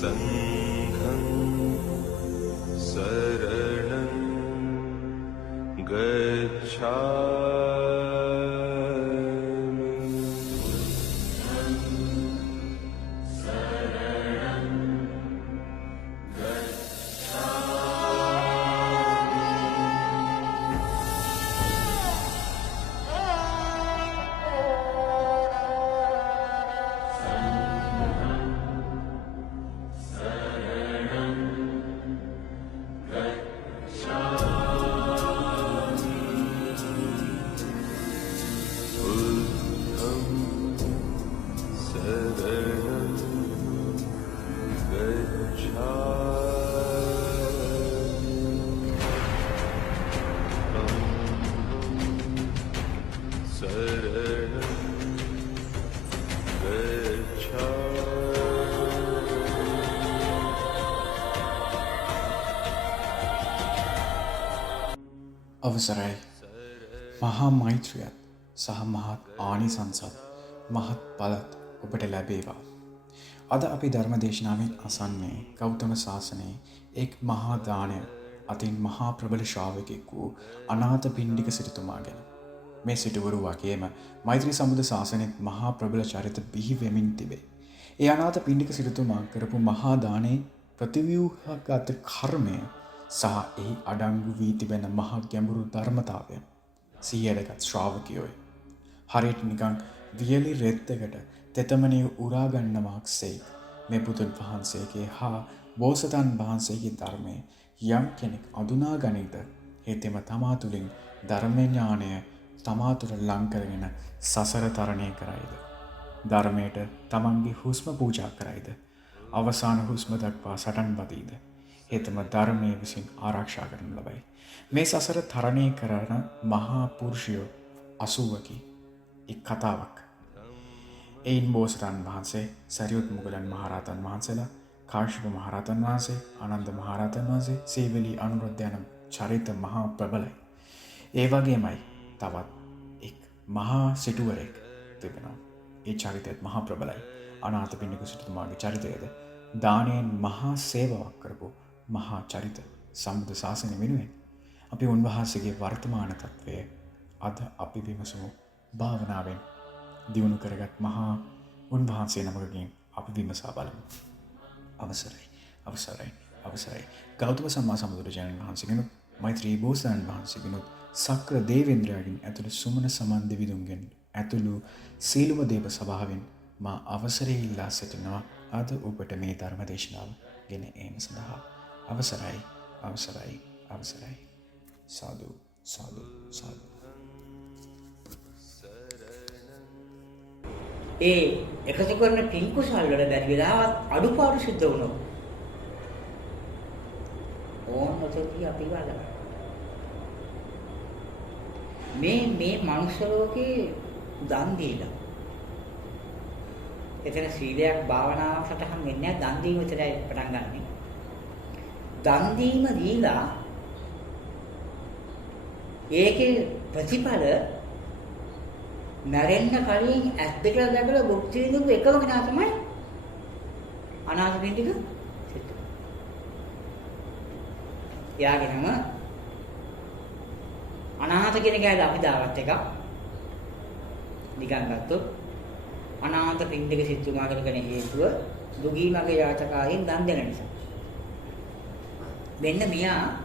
संघं शरणं गच्छामि। අවසරයි මහා මෛත්‍රියත් සහ මහත් ආනිසංසත් මහත් බලත් ඔබට ලැබේවා. අද අපි ධර්ම දේශනාවෙන් අසන්නේ ගෞතම සාසනයේ එක් මහා දානය අතින් මහා ප්‍රබල ශ්‍රාවකෙක් වූ අනාථපිණ්ඩික සිටුතුමා ගැන. මේ සිටුවරු වගේම මෛත්‍රී සම්බුද්ධ ශාසනයේත් මහා ප්‍රබල චරිත බිහි වෙමින් තිබේ. ඒ අනාථපිණ්ඩික සිටුතුමා කරපු මහා දානයේ ප්‍රතිව්‍යුහගත කර්මය සහ එහි අඩංගු වී තිබෙන මහා ගැඹුරු ධර්මතාවය සිහියටගත් ශ්‍රාවකයෝයි. හරියට නිකන් වියලි රෙද්දකට තෙතමනිය උරාගන්නවාක් සේක් මේ බුදුන් වහන්සේගේ හා බෝසතන් වහන්සේගේ ධර්මය යම් කෙනෙක් අඳුනා ගනීද හේතෙම තමා තුළින් ධර්ම ඥානය තමා තුළ ලං කරගෙන සසර තරණය කරයිද. ධර්මයට තමන්ගේ හුස්ම පූජා කරයිද. අවසාන හුස්ම දක්වා සටන් බදීද. හේතම ධර්මය විසින් ආරක්ෂා කරන ලබයි. මේ සසර තරණය කරන මහා පුරුෂයෝ 80කි එක් කතාවක්. එයින් බෝසතන් වහන්සේ, සරියුත් මුගලන් මහරහතන් වහන්සේලා, කාශ්‍යප මහරහතන් වහන්සේ, ආනන්ද මහරහතන් වහන්සේ, සීවලී අනුරුද්ධ යන චරිත මහා ප්‍රබලයි. ඒ වගේමයි තවත් එක් මහා සිටුවරෙක් තිබෙනවා. ඒ චරිතයත් මහා ප්‍රබලයි. අනාථපිණ්ඩික සිටුතුමාගේ චරිතයද දානයෙන් මහා සේවාවක් කරපු මහා චරිත සම්බුද්ධ ශාසනය වෙනුවෙන්. අපි උන්වහන්සේගේ වර්තමාන තත්වය අද අපි විමසමු. භාවනාවෙන් දියුණු කරගත් මහා උන්වහන්සේ නමකගෙන් අපි විමසා බලමු. අවසරයි, අවසරයි, අවසරයි. ගෞතම සම්මා සම්බුදුරජාණන් වහන්සේගෙනුත්, මෛත්‍රී බෝසතාණන් වහන්සේගෙනුත්, සක්‍ර දේවේන්ද්‍රයාගෙන් ඇතුළු සුමන සමන් දෙවිඳුන්ගෙන් ඇතුළු සීලුම දේව සභාවෙන් මා අවසරය ඉල්ලා සිටිනවා අද ඔබට මේ ධර්ම දේශනාව ගෙන ඒම සඳහා. අවසරයි, අවසරයි, අවසරයි. සාදු, සාදු, සාදු. ඒ එකතු කරන පින් කුසල් වල බැරි වෙලාවත් අඩුපාඩු සිද්ධ වුණොත් ඕනොතේ අපි වල මේ මනුෂ්‍ය ලෝකේ දන් දීලා එතන සීලයක් භාවනාවක් සටහන් වෙන්නේ දන් දීම විතරයි පටන් ගන්නෙ. දන් දීම දීලා ඒකේ ප්‍රතිඵල මැරෙන්න කලින් ඇස් දෙක දැකලා භුක්ති විඳපු එකම කෙනා තමයි අනාථපිණ්ඩික සිටු. යාගෙනම අනාථ කියන කෑල්ල අපි දාවත් එක නිකන් ගත්තොත් අනාථපිණ්ඩික සිටුමාගෙන කෙන හේතුව දුගී මගේ යාචකායෙන් දන් දෙන නිසා. මෙන්න මෙයා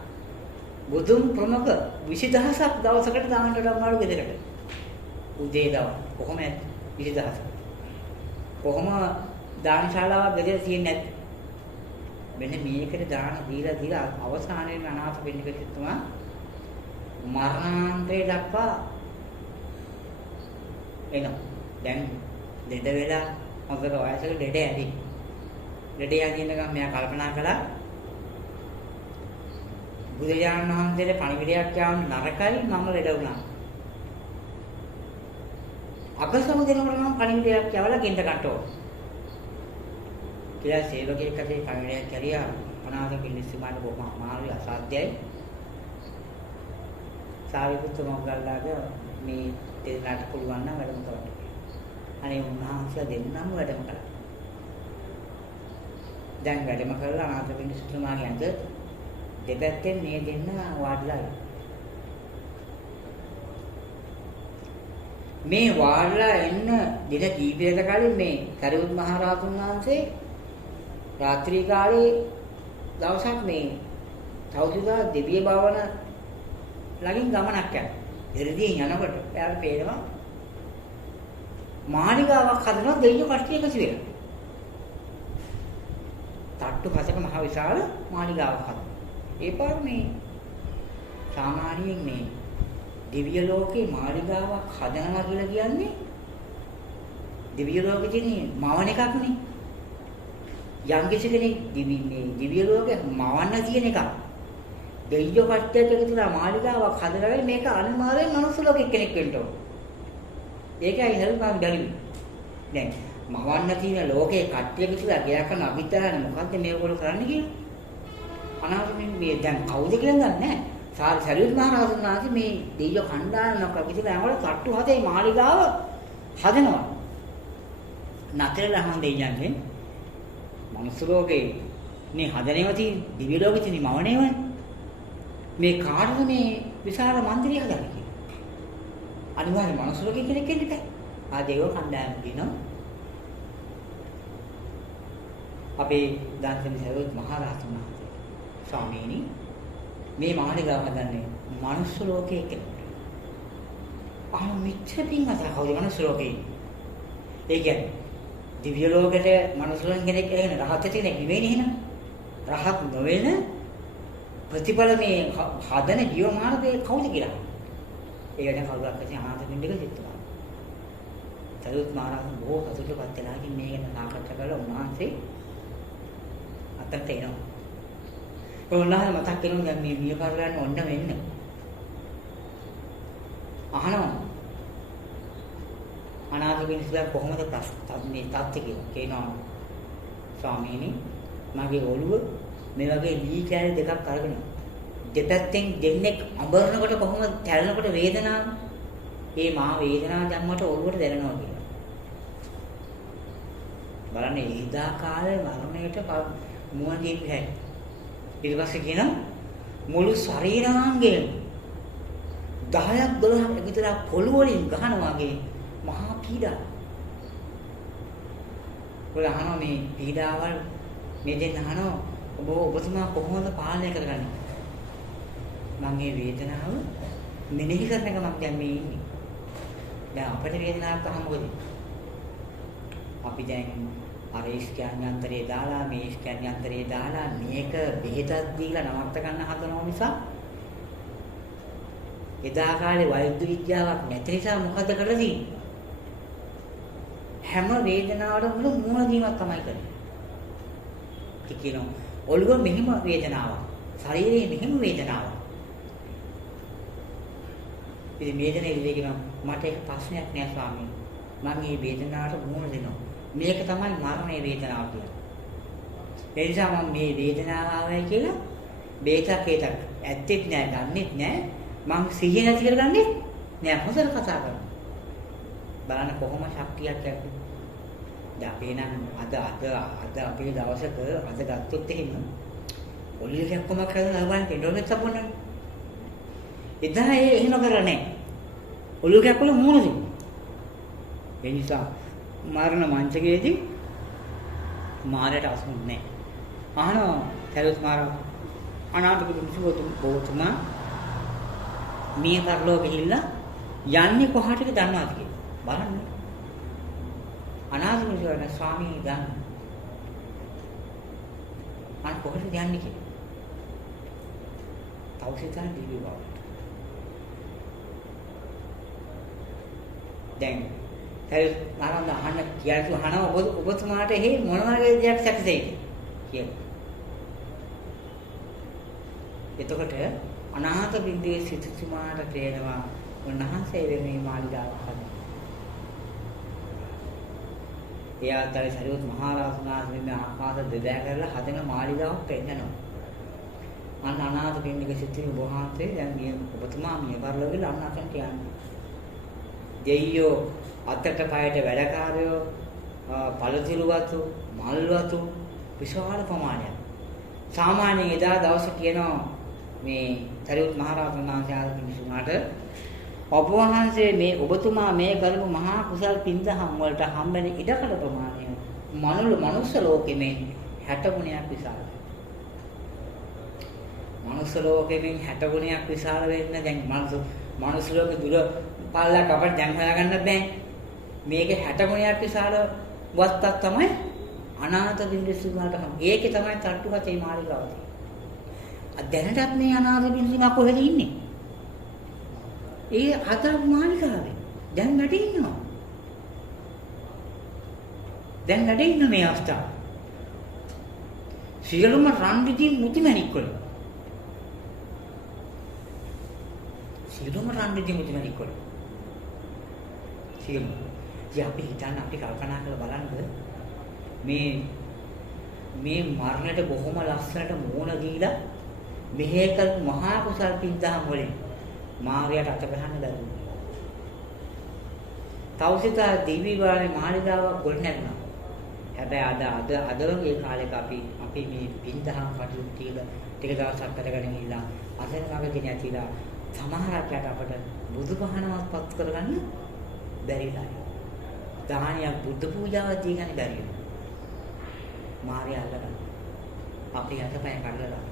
බුදුන් ප්‍රමුඛ 20000ක් දවසකට දාන්නට ලබනවලු ගෙදරට. උදේ දවල් කොහොම ඇද්ද 20000. කොහොම දානශාලාවක් ගෙදර තියෙන්නේ නැද්ද? මෙන්න මේකට දාන දීලා අවසානයේ අනාථපිණ්ඩික සිටුමා මරණාන්තය දක්වා එනවා. දැන් දෙද වෙලා හොඳට වයසක දෙඩ ඇති. දෙඩ යන ගමන් මෙයා කල්පනා කළා බුදුරජාණන් වහන්සේට පණිවිඩයක් යවන්න නරකයි මම ලෙඩ වුණා. අගසම දෙනකොට නම් පණිවිඩයක් යවලා ගෙන්න ගන්න ඕන. කියලා සේවකයෙක් අතේ පණිවිඩයක් කරියා අනාථපිණ්ඩික සිටුමාට බොහොම අමාරුයි අසාධ්‍යයි. සාරිපුත්ත මොග්ගල්ලාගේ මේ දෙන්නාට පුළුවන් නම් වැඩම කරන්න. අනේ උන්වහන්සේලා දෙන්නම වැඩම කළා. දැන් වැඩම කරලා අනාථපිණ්ඩ සිටුමාගේ අත දෙපැත්තෙන් මේ දෙන්න වාඩිලා මේ වාඩිලා එන්න දින කීපයකට කලින් මේ සරියුත් මහ රහතුන් වහන්සේ රාත්‍රී කාලේ දවසක් මේ තවුතිදා දෙවිය භවන ළඟින් ගමනක් යනවා. එරදී යනකොට එයාට පේනවා මාලිගාවක් හදනවා දෙවියෝ කට්ටිය එකතු වෙලා. තට්ටු පසක මහ විශාල මාලිගාවක් හදනවා. ඒ පාර මේ සාමාන්‍යයෙන් මේ දිව්‍ය ලෝකේ මාලිගාවක් හදනවා කියලා කියන්නේ දිව්‍ය ලෝකෙ තියෙන මවන එකක් නේ. යම් කිසි කෙනෙක් දිව්‍ය ලෝකේ මවන්න තියෙන එකක්. දෙවියෝ කට්ටියක් එකතුලා මාලිගාවක් හදලා මේක අනිවාර්යෙන් මනුස්ස ලෝකෙ කෙනෙක් වෙන්න ඕන. ඒකයි හරියටම බැලුවේ. දැන් මවන්න තියෙන ලෝකේ කට්ටිය එකතුලා ගියා කරන අභිතරණ මොකද්ද මේගොල්ලෝ කරන්නේ කියලා. අනාගතේ මේ දැන් කවුද කියලා දන්නේ නැහැ. සරියුත් මහ රහතන් වහන්සේ මේ දෙවියෝ කණ්ඩායමක් එකතුලා යනකොට තට්ටු හදේ මාලිගාව හදනවා. නතරලා හම් දෙයියන්ගේ මනුස්ස ලෝකේ නේ හදනේව තියෙන දිව්‍ය ලෝකෙ තියෙන මවණේවනේ. මේ කාටද මේ විශාල මන්දිරය හදන්නේ කියලා. අනිවාර්යයෙන් මනුස්ස ලෝකෙ කෙනෙක් වෙන්න බෑ. ආ දේව කණ්ඩායම කියනවා. අපේ දාන්තනි සරියුත් මහ රහතන් වහන්සේ ස්වාමීනි මේ මාළිගාව හදන්නේ මනුස්ස ලෝකයේ කෙනෙක්. අහන මිත්‍ර පින් අතර කවුද මනුස්ස ලෝකේ? ඒ කියන්නේ දිව්‍ය ලෝකෙට මනුස්ස ලෝකෙ කෙනෙක් එහෙන රහත් කෙනෙක් නෙවෙයි නේද? රහත් නොවන ප්‍රතිඵල මේ හදන ජීවමානකේ කවුද කියලා. ඒ වෙන කවුරුත් ඇති අනාථපිණ්ඩික සිටුවා. සරියුත් මහ රහතන් බොහෝ සතුටුපත් වෙලා ඉතින් මේ ගැන සාකච්ඡා කරලා උන්වහන්සේ අතට එනවා. ඔන්නාම මතක් කරනවා දැන් මේ මිය පරලයන් ඔන්න වෙන්න. අහනවා. අනාථපිණ්ඩික කොහොමද මේ තාත්තේ කියලා. කියනවා ස්වාමීනි මගේ ඔළුව මේ වගේ ලී කෑලි දෙකක් අරගෙන දෙපැත්තෙන් දෙන්නෙක් අඹරනකොට කොහොමද තැලෙනකොට වේදනාව? ඒ මහා වේදනාව දැම්මට ඔළුවට දැනෙනවා කියලා. බලන්න ඉදා කාලේ මරණයට මුවන් දීපු හැටි. ඊට පස්සේ කියන මුළු ශරීරාංගයෙන් 10ක් 12ක් විතර පොළු වලින් ගහනවා වගේ මහා පීඩා. ඔය අහනවා මේ පීඩාවල් මේ දෙන්න අහනවා ඔබතුමා කොහොමද පාලනය කරගන්නේ? මම මේ වේදනාව මෙනෙහි කරන එක මම දැන් මේ ඉන්නේ. දැන් අපිට වේදනාවක් අහම මොකද? අපි දැන් අර ඉස්කෑන්‍යන්තරේ දාලා මේ ඉස්කෑන්‍යන්තරේ දාලා මේක බෙහෙතක් දීලා නවත්ත ගන්න හදනවා මිසක් එදා කාලේ වෛද්‍ය විද්‍යාවක් නැති නිසා මොකද කරලා තියෙන්නේ? හැම වේදනාවකම මුහුණ දීමක් තමයි කරන්නේ. ඒ කියනවා ඔළුව මෙහිම වේදනාවක්, ශරීරයේ මෙහිම වේදනාවක්. ඉතින් වේදනේ ඉතින් මට එක ප්‍රශ්නයක් නෑ ස්වාමීනි. මම මේ වේදනාවට මුහුණ දෙනවා. මේක තමයි මරණයේ වේදනාව කියන්නේ. ඒ නිසා මම මේ වේදනාව ආවයි කියලා බේතක් ඇත්තෙත් නෑ, ගන්නෙත් නෑ. මම සිහිය නැති කරගන්නේ නෑ. හොඳට කතා කරනවා. බලන්න කොහොම ශක්තියක් ඇති. දැන් අපි නම් අද අපේ දවසක අද ගත්තොත් එහෙම ඔලියයක් කොමක් කරලා බලන්න ඉන්ටර්නෙට් සම්පූර්ණයි. එදා එහෙම කරන්නේ නෑ. ඔලියයක් වල මූණ දෙන්න. ඒ නිසා මරණ මංචකයේදී මාරයට අසුන් නැහැ. අහනවා සරියුත් මහ අනාථපිණ්ඩික බෝතුමා මිය පරලෝ ගිහිල්ලා යන්නේ කොහාටද දන්නවද කියලා. බලන්න. අනාථපිණ්ඩික ස්වාමීන් දන්න. අන්න කොහෙද යන්නේ කියලා. තවසිතන් දීවි බව. දැන් සරියුත් මහරහතන් අහන්න කියලා අහනවා ඔබතුමාට එහෙ මොන වගේ දෙයක් සැකසෙයිද කියලා. එතකොට අනාථපිණ්ඩිකේ සිටුතුමාට තේරෙනවා උන්වහන්සේ මේ මාළිගාව හදනවා. එයාට සරියුත් මහරහතන් වහන්සේ මේ ආකාශ දෙදෑ කරලා හදන මාළිගාවක් පෙන්නනවා. අන්න අනාථපිණ්ඩික සිටුතුමා වහන්සේ දැන් මේ ඔබතුමා මිය පරලෝ කියලා අන්න අතට යන්නේ. දෙයියෝ අතට පයට වැඩකාරයෝ පළතුරු වතු මල් වතු විශාල ප්‍රමාණයක්. සාමාන්‍යයෙන් එදා දවසේ කියනවා මේ සරියුත් මහ රහතන් වහන්සේ ආරම්භිසුමාට ඔබ වහන්සේ මේ ඔබතුමා මේ කරපු මහා කුසල් පින්දහම් වලට හම්බෙන ඉඩකඩ ප්‍රමාණය මනුස්ස ලෝකෙමෙන් 60 ගුණයක් විශාලයි. මනුස්ස ලෝකෙමෙන් 60 ගුණයක් විශාල වෙන්න දැන් මනුස්ස ලෝකේ දුර පාලක් අපිට දැන් හොයාගන්න බෑ. මේකේ 60 ගුණයක් විශාල වත්තක් තමයි අනාථ බින්දුසුමාට හම්. ඒකේ තමයි තට්ටුහතේ මාලිගාව තියෙන්නේ. දැනටත් මේ අනාථ බින්දුසුමා කොහෙද ඉන්නේ? ඒ අතර මාලිගාවේ. දැන් වැඩ ඉන්නවා. දැන් වැඩ ඉන්න මේ අවස්ථාව. සියලුම රන් රිදී මුතිමැණික් වල. සියලුම රන් රිදී මුතිමැණික් වල. සියලුම. ඉතින් අපි හිතන්න අපි කල්පනා කරලා බලන්න මේ මරණයට බොහොම ලස්සනට මෝන දීලා මෙහෙක මහා කුසල් පින්දහම් වලින් මාර්ගයට අත ගහන්න බැරුව. තවසිතා දිවි වාරේ මාළිගාවක් ගොඩ නැගුණා. හැබැයි අද වගේ කාලෙක අපි මේ පින්දහම් කටයුතු කියලා ටික දවසක් කරගෙන ඉන්න අසරණකදී නැතිලා සමහරක් යට අපට බුදුපහනවත් පත් කරගන්න බැරිලා. දානියක් බුද්ධ පූජාවක් දී ගන්න බැරි වෙනවා. මාර්ගය අල්ලගන්න. අපි අතපය කඩලා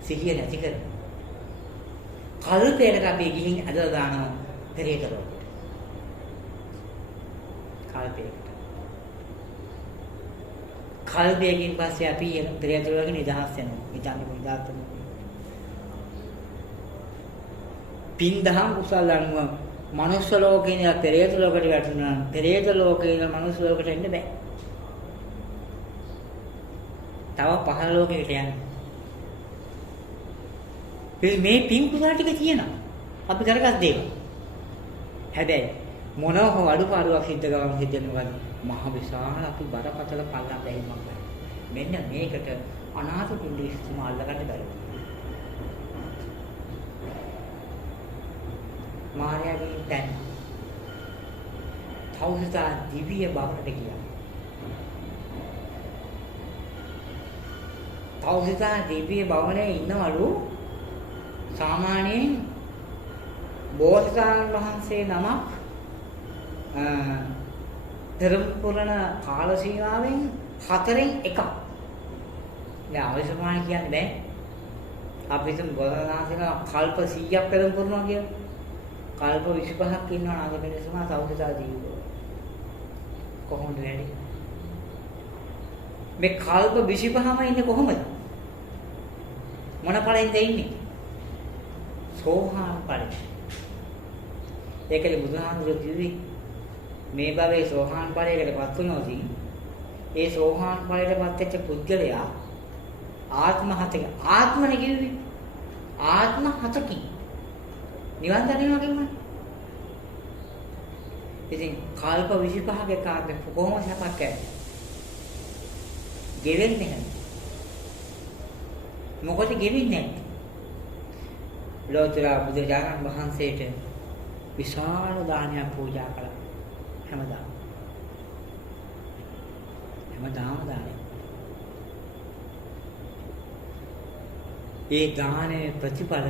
සිහිය නැති කරනවා. කල්පයකට අපි ගිහින් ඇදලා දානවා පෙරේතලෝ. කල්පයකින් පස්සේ අපි පෙරේතලෝ වගේ නිදහස් වෙනවා. හිතන්නේ නිදහස් වෙනවා. පින්දහම් කුසල අනුව මනුස්ස ලෝකේ ඉඳලා පෙරේත ලෝකෙට වැටුණා. පෙරේත ලෝකේ ඉඳලා මනුස්ස ලෝකෙට එන්න බෑ. තව පහළ ලෝකෙකට යන්න. මේ පින් කුසල ටික තියෙනවා. අපි කරගත් දේවල්. හැබැයි මොනවා හෝ අඩුපාඩුවක් සිද්ධ ගමන් සිද්ධ වෙනවා. මහ විශාල අපි බරපතල පල්ලම් බැහිමක් වෙයි. මෙන්න මේකට අනාථ පින්දීස්තුමා අල්ලගන්න බැහැ. මායාවේ දැන් තවුසා දිව්‍ය බවට ගියා. තවුසා දිව්‍ය භවනේ ඉන්නවලු සාමාන්‍යයෙන් බෝසතාණන් වහන්සේ නමක් ධර්ම පුරණ කාල සීමාවෙන් 4න් එකක්. දැන් අවශ්‍යමාන කියන්නේ බෑ. අපි හිතමු බෝසතාණන්ලා කල්ප 100ක් පෙරම් පුරනවා කියලා. කල්ප 25ක් ඉන්නවා නාග මිනිසුමා තවුසා ජීවිතේ. කොහොමද වැඩි? මේ කල්ප 25ම ඉන්නේ කොහොමද? මොන ඵලෙන්ද ඉන්නේ? සෝහාන් ඵලෙන්. ඒකලි බුදුහාමුදුරුවෝ කිව්වේ මේ භවයේ සෝහාන් ඵලයකටපත් වුණොත් ඒ සෝහාන් ඵලයටපත් වෙච්ච පුද්ගලයා ආත්ම හතක ආත්මනේ කිව්වේ ආත්ම හතකින් නිවන් දකිනවා කියන්නේ. ඉතින් කල්ප 25ක කාර්ය කොහොම සපක් ඇයි? ගෙවෙන්නේ නැහැ. මොකද ගෙවෙන්නේ නැහැ? ලෝතර බුදුරජාණන් වහන්සේට විශාල දානයක් පූජා කළා. හැමදාම දානය. ඒ දානයේ ප්‍රතිඵල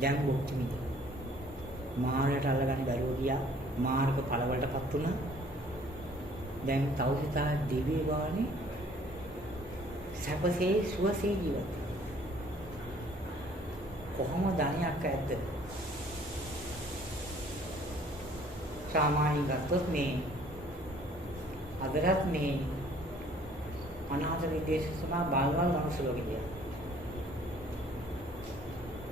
දැන් භුක්ති විඳිනවා. මාර්ගයට අල්ලගන්න බැරුව ගියා. මාර්ග ඵලවලටපත් වුණා. දැන් තවසිතා දිව්‍ය වාණි සැපසේ සුවසේ ජීවත්. කොහොම දානයක් ඇද්ද? සාමාන්‍යයෙන් ගත්තොත් මේ අදටත් මේ අනාථ විදේශසමා බාලවල් මනුස්සලෝකෙදී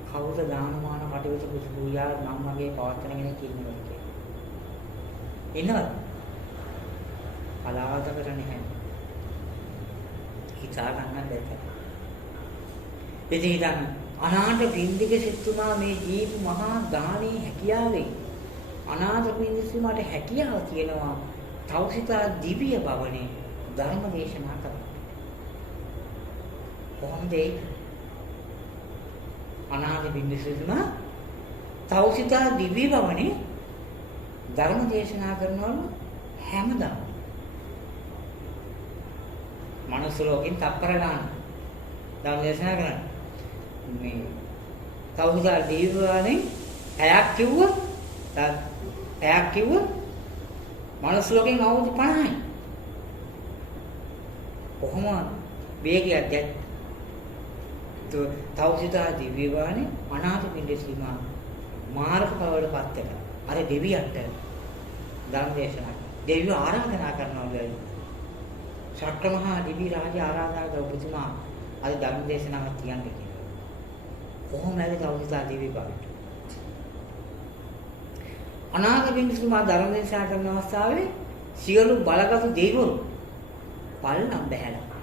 කවුද දානමාන කටයුතු පුදු පූජා නම් වගේ පවත්වන කෙනෙක් ඉන්නවද කියලා. ඉන්නවද? කලාවතකට නැහැ. හිතා ගන්න බැහැ. ඉතින් හිතන්න අනාථ බින්දික සිතුමා මේ ජීවු මහා දානේ හැකියාවෙන් අනාථ බින්දිසුමාට හැකියාව තියෙනවා තවසිතා දිව්‍ය භවනේ ධර්ම දේශනා කරන්න. කොහොමද ඒක? අනාථ බින්දිසුමා තවසිතා දිව්‍ය භවනේ ධර්ම දේශනා කරනවලු හැමදාම. මනුස්ස ලෝකෙන් තප්පර ගන්න. ධර්ම දේශනා කරන්නේ. මේ කවුරුහරි දීවානේ ඇයක් කිව්වොත් මනුස්ස ලෝකෙන් අවුරුදු 50යි. කොහොම වේගයක් දැන් තවුසිතා දිව්‍යවානේ අනාථ පිණ්ඩේ සීමා මාර්ග පවලපත් වෙන. අර දෙවියන්ට ධර්ම දේශනා. දෙවියෝ ආරාධනා කරනවා වගේ. ශක්‍රමහා දිවි රාජ්‍ය ආරාධනා කර ඔබතුමා අද ධර්ම දේශනාවක් කියන්නේ කියලා. කොහොමද තවුසිතා දිව්‍යවාට? අනාථ පිණ්ඩේ සීමා ධර්ම දේශනා කරන අවස්ථාවේ සියලු බලගතු දෙවිවරු පල්ලම් බහැලා.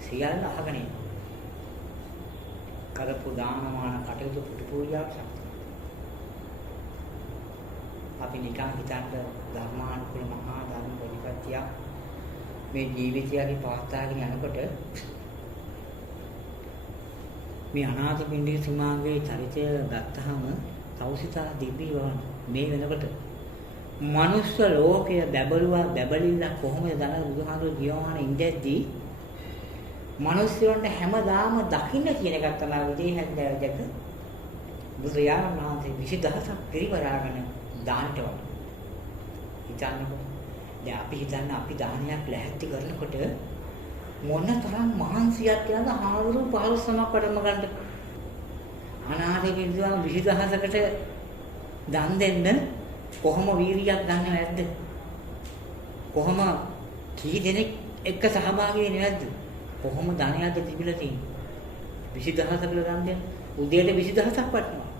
සියල්ල අහගෙන ඉන්නවා. කරපු දානමාන කටයුතු පුටු පූජාවක් සම්පූර්ණ. අපි නිකන් හිතන්න ධර්මානුකූල මහා ධර්ම ප්‍රතිපත්තිය මේ ජීවිතයගේ පවත්වාගෙන යනකොට මේ අනාථ පිණ්ඩික සීමාංගයේ චරිතය ගත්තහම තවුසිතා දිව්‍යවාන මේ වෙනකොට මනුස්ස ලෝකය බැබලිල්ල කොහොමද දන බුදුහාමුදුරු ජීවමාන ඉඳද්දී මිනිස්සුන්ට හැමදාම දකින්න කියන එකක් තමයි විදේ හැන්දෑවක බුදුරජාණන් වහන්සේ 20000ක් පිරිවරාගෙන දානට වඩ. හිතන්නකෝ. දැන් අපි හිතන්න අපි දානයක් ලැහැත්ති කරනකොට මොන තරම් මහන්සියක් කියලාද හාමුදුරු 15ක් වඩම ගන්න. අනාථ විද්‍යාව 20000කට දන් දෙන්න කොහොම වීරියක් ගන්නව නැද්ද? කොහොම කී දෙනෙක් එක්ක සහභාගී වෙන්නේ නැද්ද? කොහොම ධනයක්ද තිබිලා තියෙන්නේ? 20000කට දන් දෙන්න. උදේට 20000ක් වටනවා.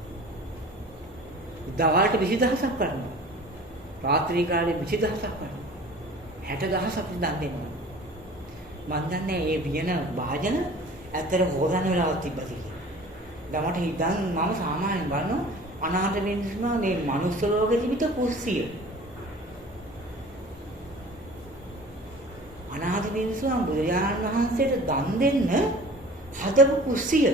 දවල්ට 20000ක් වටනවා. රාත්‍රී කාලේ 20000ක් වටනවා. 60000ක් දන් දෙනවා. මන් දන්නේ මේ වියන වාජන ඇත්තට හොරන වෙලාවක් තිබ්බද කියලා. ගමට හිතන් මම සාමාන්‍යයෙන් බලනවා අනාථ වෙන්නා මේ මනුස්ස ලෝකෙ තිබිට කුස්සිය. අනාථ වෙන්නා බුදුරජාණන් වහන්සේට දන් දෙන්න හදපු කුස්සිය.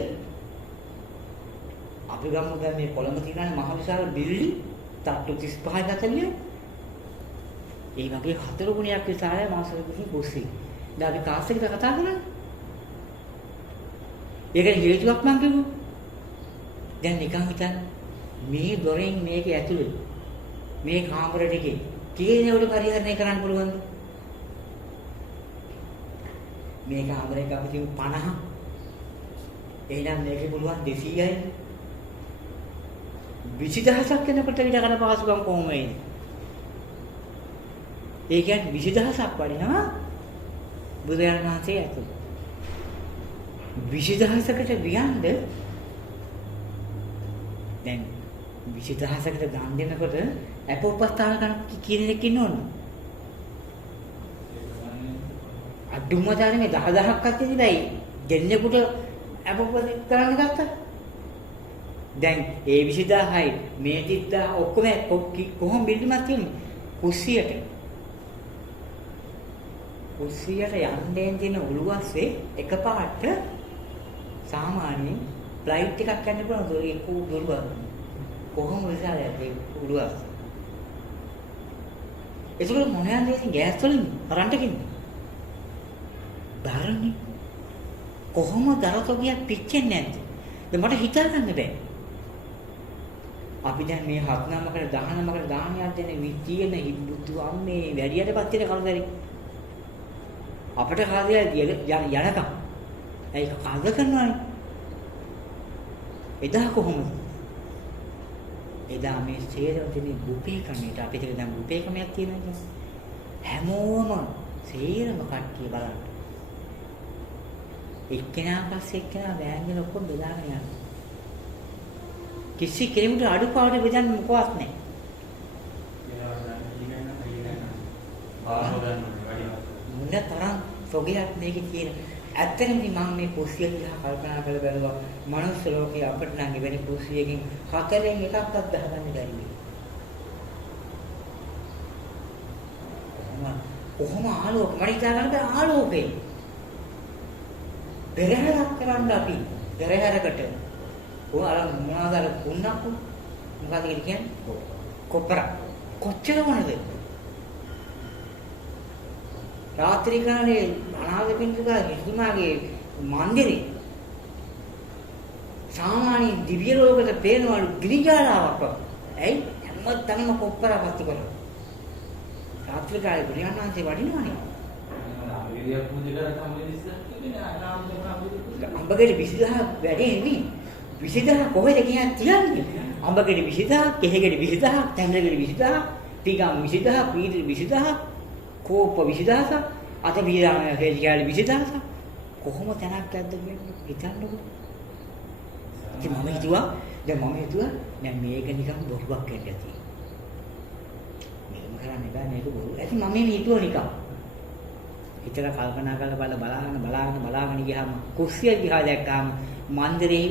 අපි ගමු දැන් මේ කොළඹ තියෙන මහ විශාල බිල්ඩි තට්ටු 35 40. ඒ වගේ 4 ගුණයක් විශාලයි මාසෙකදී කුස්සිය. දැන් අපි කාස්සෙකට කතා කරන්නේ. ඒක හේතුවක් මං කිව්වා. දැන් නිකන් හිතන්න මේ දොරෙන් මේක ඇතුළේ මේ කාමර දෙකේ කීයනවල පරිහරණය කරන්න පුළුවන්ද? මේ කාමරයක අපි කියමු 50. එහෙනම් මේකේ පුළුවන් 200යි. 20000ක් වෙනකොට විතර කරන පහසුකම් කොහොම වෙන්නේ? ඒ කියන්නේ 20000ක් වඩිනවා බුදුරජාණන් වහන්සේ ඇතුළේ. 20000කට වියන්ද දැන් 20000කට දාන් දෙනකොට අපෝපස්ථාන කරන කෙනෙක් ඉන්න ඕන. අඩුම තරමේ මේ 10000ක් අත්‍යදී බයි දෙන්නෙකුට අපෝපස් කරන්න ගත්තා. දැන් ඒ 20000යි මේ 30000 ඔක්කොම කොහොම බිල්ඩිමක් තියෙන්නේ? කුස්සියට යන්නේ තියෙන උළුවස්සේ එකපාරට සාමාන්‍යයෙන් ෆ්ලයිට් එකක් යන්න පුළුවන් ඒක දුරව කොහොම විශාලද ඒ උළුවස්ස. ඒක මොනවාද ඉතින් ගෑස් වලින් කරන්ටකින් බාරන්නේ කොහොම දරතොගියක් පිච්චෙන්නේ නැද්ද? දැන් මට හිතා ගන්න බෑ. අපි දැන් මේ 7 9කට 19කට දාහනයක් දෙන විචියන බුදු අම්මේ වැඩියටපත් වෙන කලදරි අපිට කාදේ යනකම් ඒක කාද කරනවානේ. එදා කොහොමද? එදා මේ සේරවදිනේ බුපේ කමේට අපිට දැන් බුපේ කමයක් තියෙනවා. හැමෝම සේරම කට්ටිය බලන්න. එක්කෙනා පස්සේ එක්කෙනා බෑන්ගෙන ඔක්කොම බෙදාගෙන යනවා. කිසි කෙනෙකුට අඩුපාඩු බෙදන්න මොකවත් නැහැ. මොන තරම් සොගයක් මේකේ තියෙන. ඇත්තටම මම මේ කුස්සිය දිහා කල්පනා කරලා බලුවා. මනුස්ස ලෝකේ අපිට නම් එවැනි කුස්සියකින් 4න් එකක්වත් බහගන්න බැරි. කොහොම ආලෝක මට හිතා ගන්න බෑ ආලෝකේ. පෙරහැරක් කරන්න අපි පෙරහැරකට ඔය අර මොනවාද අර කුණක්කු මොකද කියන්නේ කොප්පර කොච්චර වුණද රාත්‍රී කාලේ අනාථ පින්ඩික හිතුමාගේ මන්දිරේ සාමාන්‍ය දිව්‍ය ලෝකෙට පේනවලු ගිරිජාලාවක් වගේ. ඇයි? හැමතැනම කොප්පර පත්තු කරලා. රාත්‍රී කාලේ බුදුරජාණන්සේ වඩිනවනේ. අඹගෙඩි 20000 වැඩේ 20000 කොහෙද කියන්නේ? අඹගෙඩි 20000, කෙහෙගෙඩි 20000, තැඹරගෙඩි 20000, ටිගම් 20000, පීටි 20000, කෝප 20000, අත බීරාම හේජිකාලි 20000. කොහොම තැනක් ඇද්ද කියන්නේ හිතන්නකෝ. ඉතින් මම හිතුවා දැන් මේක නිකන් බොරුවක් වෙන්න ඇති. මේක කරන්න බෑ මේක බොරු. ඇති මම මේ හිතුවා නිකන්. හිතලා කල්පනා කරලා බලාගෙන ගියාම කුස්සිය දිහා දැක්කාම මන්දිරේ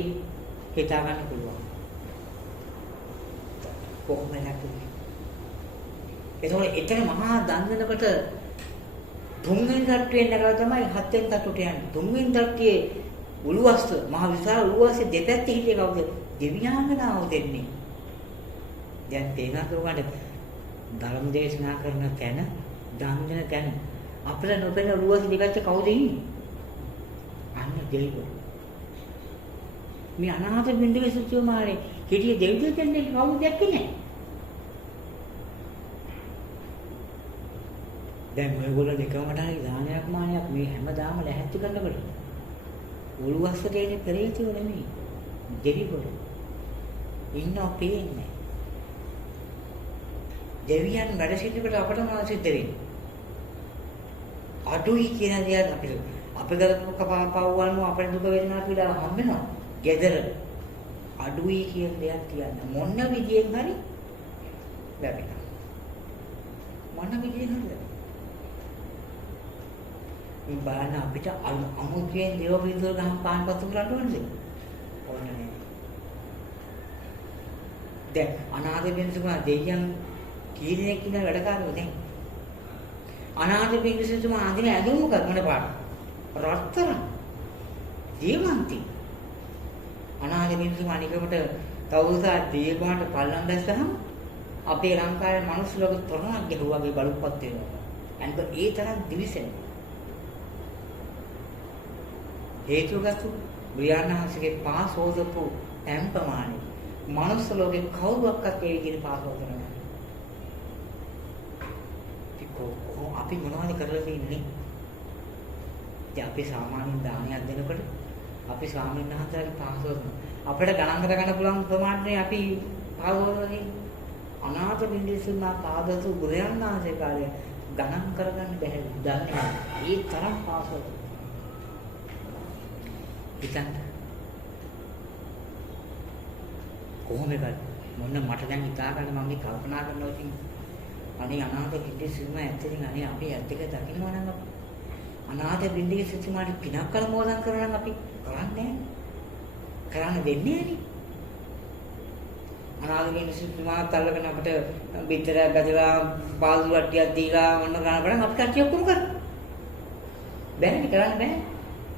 හිතා ගන්න පුළුවන්. කොහොමද නැතුනේ? ඒතකොට එතන මහා දන්දනකට තුන්වෙනි තට්ටුවෙන් නැගලා තමයි හත්වෙනි තට්ටුවට යන්නේ. තුන්වෙනි තට්ටුවේ උළුවස්ස මහ විශාල උළුවස්සේ දෙපැත්තේ හිටියේ කවුද? දෙවියන්ගනාව දෙන්නේ. දැන් තේනද උගන්ට ධර්ම දේශනා කරන තැන දන්දන තැන අපිට නොපෙනෙන උළුවස්සේ දෙපැත්තේ කවුද ඉන්නේ? අන්න දෙවියෝ. මේ අනාථ බින්දුවේ සුචිමාරේ හිටියේ දෙවියෝ දෙන්නේ කවුද දැක්කේ නැහැ. දැන් ඔයගොල්ලෝ නිකමට හරි දානයක් මානයක් මේ හැමදාම ලැහැත්ති කරනකොට උළුවස්ස දෙන්නේ පෙරේතයෝ නෙමෙයි දෙවිවරු ඉන්නව පේන්නේ. දෙවියන් වැඩ සිටිනකොට අපට මොනවද සිද්ධ වෙන්නේ? අඩුයි කියන දේ අපිට කරපු කපාවවල්ම අපේ දුක වේදනාවක් විලා හම්බ වෙනවා. gedara අඩුයි කියන දෙයක් කියන්න මොන විදියෙන් හරි ලැබෙනවා. මොන විදියෙන් හරි මේ බලන්න අපිට අමුතුවෙන් දේව පිළිතුරු ගහන් පාන් පත්තු කරන්න ඕනද? ඕනේ. දැන් අනාථ පින්සුමා දෙයියන් කීරණයක් කියන වැඩකාරයෝ දැන් අනාථ පින්සුමා අඳින ඇඳුම මොන පාට? රත්තරන්. දීමන්ති. අනාථ පින්සුමා නිකමට තවුසා දීපාට පල්ලම් දැස්සහම අපේ ලංකාවේ මිනිස්සු ලෝක තරණක් ගැහුවාගේ බලුපත් වෙනවා. අනික ඒ තරම් දිවිසෙනවා. හේතුගත බුදුරජාණන්සේගේ පාසෝදපු තැන් ප්‍රමාණය මනුස්ස ලෝකේ කවුරුවක්වත් ඒ විදිහට පාසෝදන නැහැ. අපි මොනවද කරලා තියෙන්නේ? දැන් අපි සාමාන්‍යයෙන් දානයක් දෙනකොට අපි ස්වාමීන් වහන්සේලාගේ පාසෝදන අපිට ගණන් කරගන්න පුළුවන් ප්‍රමාණය අපි පාසෝදනනේ. අනාථ බින්දුසුමා පාදතු බුදුරජාණන්සේ කාලේ ගණන් කරගන්න බැහැ. දන්නේ ඒ තරම් පාසෝදන හිතන්න කොහොමද මොන්න මට දැන් හිතා ගන්න මම මේ කල්පනා කරනවා ඉතින් අනේ අනාථ බින්දුවේ සිල්ම ඇත්තටින් අනේ අපි ඇත්ත එක දකින්නවා නම් අපි අනාථ බින්දුවේ සිල්මාට පිනක් කලමෝදන් කරනවා නම් අපි කරන්නේ කරන්න දෙන්නේ නැනේ අනාථ බින්දුවේ සිල්මාත් අල්ලගෙන අපිට බිත්තරයක් ගදලා පාළු වට්ටියක් දීලා මොන ගන්න බඩන් අපි කට්ටිය ඔක්කොම කරා බෑනේ කරන්න බෑ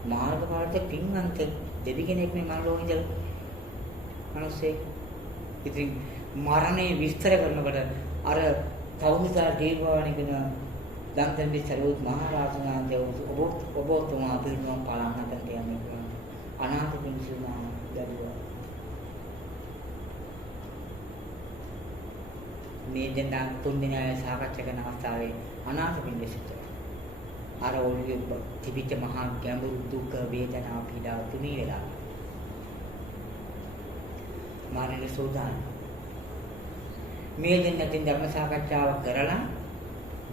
මාර්ගපාත පින්වන්ත දෙවි කෙනෙක් මේ මනෝලෝක ඉඳලා මිනිස්සේ ඉතින් මරණය විස්තර කරනකොට අර තවුසා දේවාණිකන දන්තන් විස්තරෝත් මහරජාණන්ගේ ඔබතුමා පිරිනොම් පාලනකට යන්නේ අනාථ පින්සුමා දරුවා මේ දෙන්නා තුන් දිනයි සාකච්ඡා කරන අවස්ථාවේ අනාථ පින්සුමා අර ඔළුවේ තිබිච්ච මහා ගැඹුරු දුක වේදනා පීඩාව තුනී වෙලා මානෙ සෝදාන මේ දෙන්නකින් ධර්ම සාකච්ඡාවක් කරලා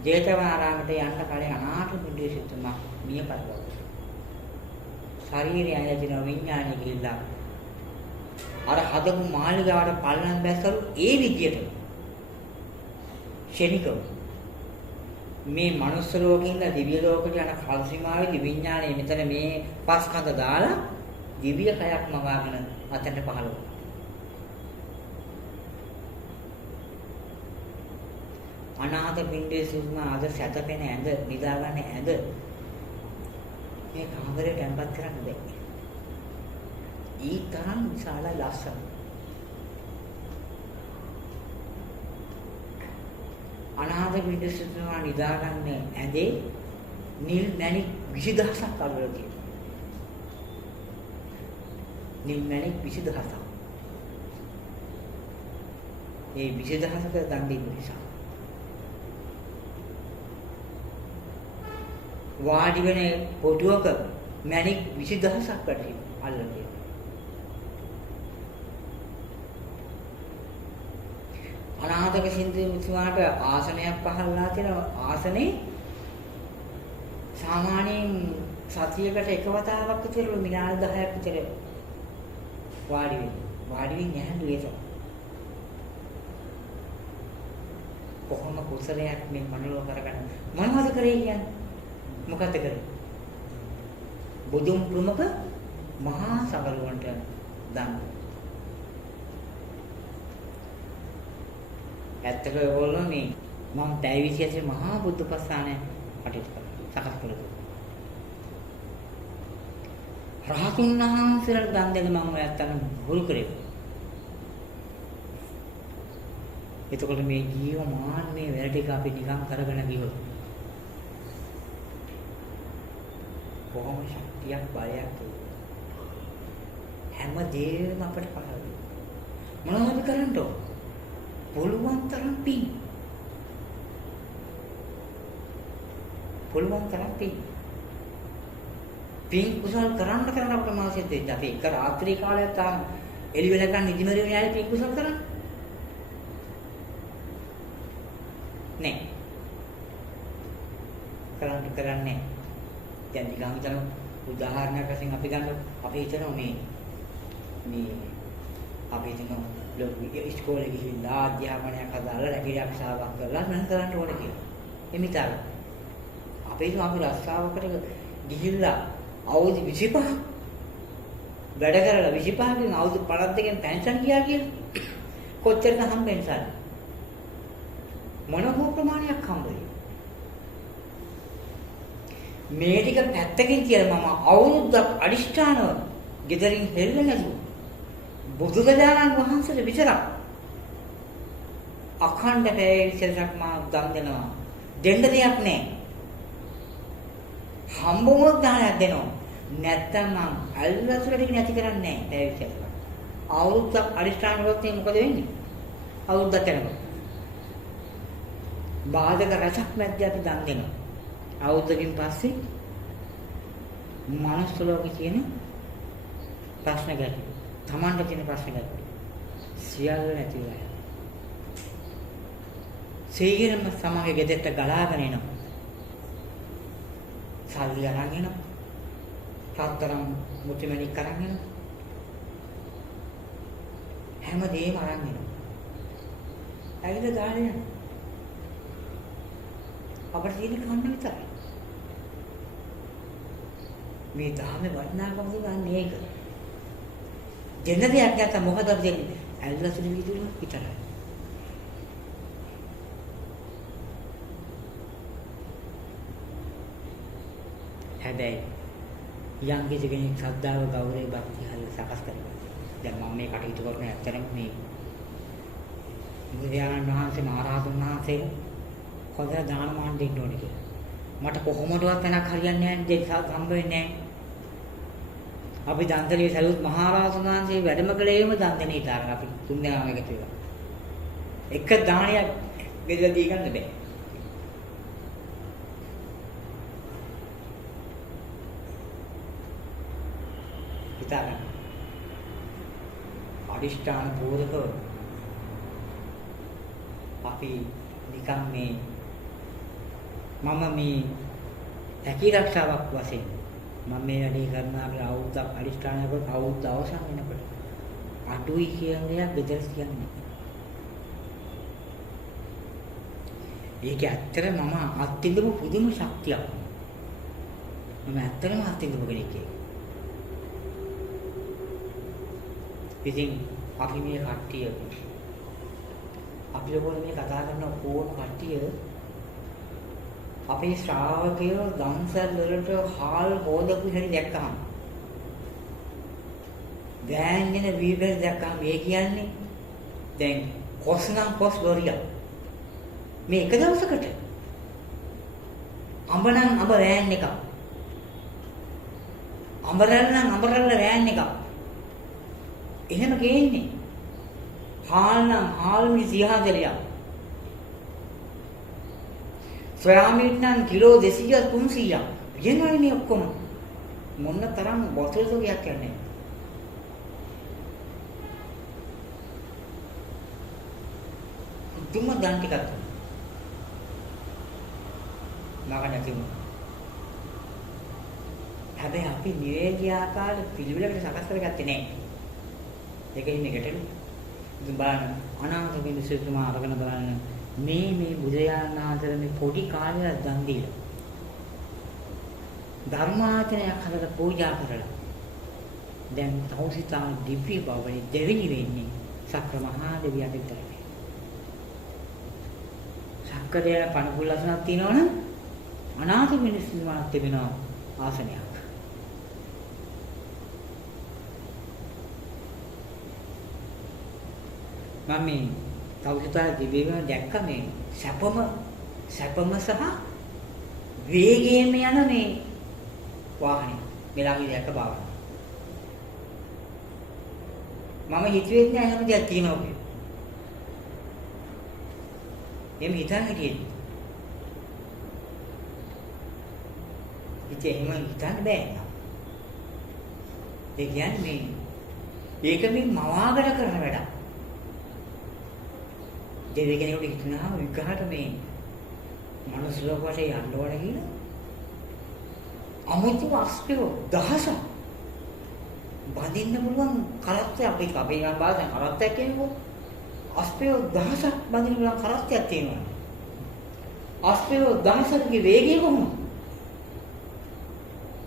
ජේතවනාරාමයට යන්න කලින් අනාථ බින්දුවේ සිටුමා මිය පරලොව ශරීරය ඇදෙන විඥානය ගිහිල්ලා අර හදපු මාළිගාවට පල්ලම් බැස්සලු ඒ විදියට ශනිකව මේ මනුස්ස ලෝකෙින්ද දිව්‍ය ලෝකෙට යන කල්සිමාවේ විඥානයේ මෙතන මේ පස්කඳ දාලා දිව්‍ය කයක් මවාගෙන අතට පහළ වුණා. අනාථ බින්දුවේ සිටුමා අද සැතපෙන ඇඳ නිදාගන්න ඇඳ මේ කාමරේ තැන්පත් කරන්න බැහැ. ඊ තරම් විශාල ලස්සන අනාථ බින්දුවේ සිටුමා නිදාගන්න ඇඳේ නිල් මැණික් 20000ක් අල්ලලා තියෙනවා. නිල් මැණික් 20000ක්. ඒ 20000ක දන් දීම නිසා වාඩි වෙන පොටුවක මැණික් 20000ක් වැටි අල්ලලා තියෙනවා. අනාථක සින්දුතුමාට ආසනයක් පහළලා තියෙනවා. ආසනේ සාමාන්‍යයෙන් සතියකට එක වතාවක් විතර විනාඩි 10ක් විතර වාඩි වෙන්නේ. වාඩි වෙන්නේ නැහැ නේද? කොහොම කුසලයක් මේ මනෝ කරගන්න මොනවද කරේ කියන්නේ? මොකද කරේ? බුදුන් ප්‍රමුඛ මහා සගරුවන්ට දන්. ඇත්තට ඕගොල්ලෝ මේ මම පැය 28 මහා බුද්ධ ප්‍රස්ථානය කටයුතු කරා. සකස් කළා. රහතුන් වහන්සේලාට දන් දෙන්න මම ඔයත්තන් හුරු කරේ. එතකොට මේ ජීවමානයේ වැඩ ටික අපි නිකන් කරගෙන ගියොත් කොහොම ශක්තියක් බලයක් හැම දෙයක්ම අපිට පහළ වෙනවා. මොනවද කරන්න ඕන? පුළුවන් තරම් පින්. පුළුවන් තරම් පින්. පින් කුසල් කරන්න අපේ මාසෙත් දෙන්න. අපි එක රාත්‍රී කාලයක් තාම එළි වෙනකන් නිදිමරිය න්යාය පින් කුසල් කරන්න. නේ. කරන්නේ. දැන් නිකන් හිතන උදාහරණයක් වශයෙන් අපි ගන්න අපි හිතනවා මේ අපි හිතනවා ලොකු ඉස්කෝලේ ගිහිල්ලා අධ්‍යාපනයක් හදාලා රැකියාවක් සාවක් කරලා මම කරන්න ඕනේ කියලා. එමිතර අපි හිතනවා අපි රස්සාවකට ගිහිල්ලා අවුරුදු 25 වැඩ කරලා 25කින් අවුරුදු 52කින් පෙන්ෂන් ගියා කියලා. කොච්චරද හම්බෙන්නේ? මොන හෝ ප්‍රමාණයක් හම්බෙයි. මේ ටික පැත්තකින් කියලා මම අවුරුද්දක් අදිෂ්ඨානව ගෙදරින් හෙල්ල නැතුව බුදුරජාණන් වහන්සේට විතරක් අඛණ්ඩ පැයසක් මා දන් දෙනවා. දෙන්න දෙයක් නැහැ. හම්බ වුණොත් දානයක් දෙනවා. නැත්තම් මම අල්ලසුර ටික නැති කරන්නේ නැහැ පැයසක්. අවුරුද්දක් අදිෂ්ඨාන කරොත් මොකද වෙන්නේ? අවුරුද්දක් යනවා. බාධක රසක් මැද්දේ අපි දන් දෙනවා. අවුරුද්දකින් පස්සේ මනුස්ස ලෝකේ තියෙන ප්‍රශ්න ගැටලු තමන්ට තියෙන ප්‍රශ්න ගැටලු සියල්ල නැති වෙලා යනවා. සීගිරම සමග ගෙදරට ගලාගෙන එනවා. සල්ලි අරන් එනවා. රත්තරන් මුටිමණික් අරන් එනවා. හැමදේම අරන් එනවා. ඇවිල්ලා දාලා යනවා. අපිට තියෙන කන්න විතරයි. මේ ධර්ම වටිනාකම දුන්නේ ඒක. දෙන්න දෙයක් නැත්නම් මොකද අපි දෙන්නේ? ඇල්ලසුළු විදුල විතරයි. හැබැයි යම් කිසි කෙනෙක් ශ්‍රද්ධාව, ගෞරවය, භක්තිය හරියට සකස් කරගන්න. දැන් මම මේ කටයුතු කරන ඇත්තටම මේ බුදුරජාණන් වහන්සේ මහරහතන් වහන්සේ කොහොමද දානමාන දෙන්න ඕනේ කියලා. මට කොහොමදවත් තැනක් හරියන්නේ නැහැ දෙයක් හම්බ වෙන්නේ නැහැ. අපි දන්තලේ සරුවත් මහරහතන් වහන්සේ වැඩම කළේම දන් දෙන ඉතාලන අපි තුන් දෙනාම එකතු වෙලා. එක දානයක් බෙදලා දී ගන්න බෑ. හිතාගන්න. අදිෂ්ඨාන පූර්වක අපි නිකන් මේ මම මේ හැකි රක්ෂාවක් වශයෙන් මම මේ වැඩේ කරනවා කියලා අවුරුද්දක් අදිෂ්ඨානය කරලා අවුරුද්ද අවසන් වෙනකොට අඩුයි කියන දේ බෙදලා කියන්නේ. ඒක ඇත්තට මම අත්විඳපු පුදුම ශක්තියක්. මම ඇත්තටම අත්විඳපු කෙනෙක්. ඉතින් අපි මේ කට්ටිය අපි ලෝකෙ මේ කතා කරන ඕන කට්ටිය අපේ ශ්‍රාවකයෝ දන්සල් වලට හාල් හොදපු හැටි දැක්කම ගෑන්ගෙන වීබර් දැක්කම මේ කියන්නේ දැන් කොස්නම් කොස් ලොරිය මේ එක දවසකට අඹ නම් අඹ රෑන් එකක්. අඹරැල්ල නම් අඹරැල්ල රෑන් එකක්. එහෙම ගේන්නේ. හාල් නම් හාල් මිසි හදලියක්. සොයාමීට් නම් කිලෝ 200ක් 300ක්. කියනවනේ මේ ඔක්කොම. මොන තරම් බොතල් සෝගයක් යන්නේ. දුම දන් ටිකක්. නාගන්න තිබුණා. හැබැයි අපි නිවේදී ආකාර පිළිවෙලකට සකස් කරගත්තේ නැහැ. ඒකයි මේ ගැටලුව. ඉතින් බලන්න අනාගත මිනිස්සුතුමා අරගෙන බලන්න මේ බුදුරජාණන් වහන්සේ මේ පොඩි කාලේ දන් දීලා ධර්මාචරණයක් හදලා පූජා කරලා දැන් තවසිතා දිව්‍ය භවනේ දෙවිනි වෙන්නේ සක්‍ර මහා දෙවියන් විතරයි. සක්‍රය පණුකුලසනක් තියෙනවනම් අනාගත මිනිස්සුන්ට තිබෙනවා ආසනයක්. මම මේ තවසිතා දිව්‍ය භවන දැක්ක මේ සැපම සහ වේගයෙන් යන මේ වාහනේ මෙලඟදී දැක්ක බව. මම හිතුවේ නෑ එහෙම දෙයක් තියෙනවා කියලා. එහෙම හිතන්න හිටියේ. ඉතින් එහෙම හිතන්න බෑ. ඒ කියන්නේ මේක මේ මවාගෙන කරන වැඩක්. දෙවි කෙනෙකුට හිතනවා විග්‍රහට මේ මනුස්ස ලෝකයට යන්න ඕන කියලා. අමුතු අස්පිරෝ දහසක් බඳින්න පුළුවන් කරත්තයක් අපි නම් බාසෙන් කරත්තයක් කියනකො අස්පිරෝ දහසක් බඳින්න පුළුවන් කරත්තයක් තියෙනවා. අස්පිරෝ දහසකගේ වේගය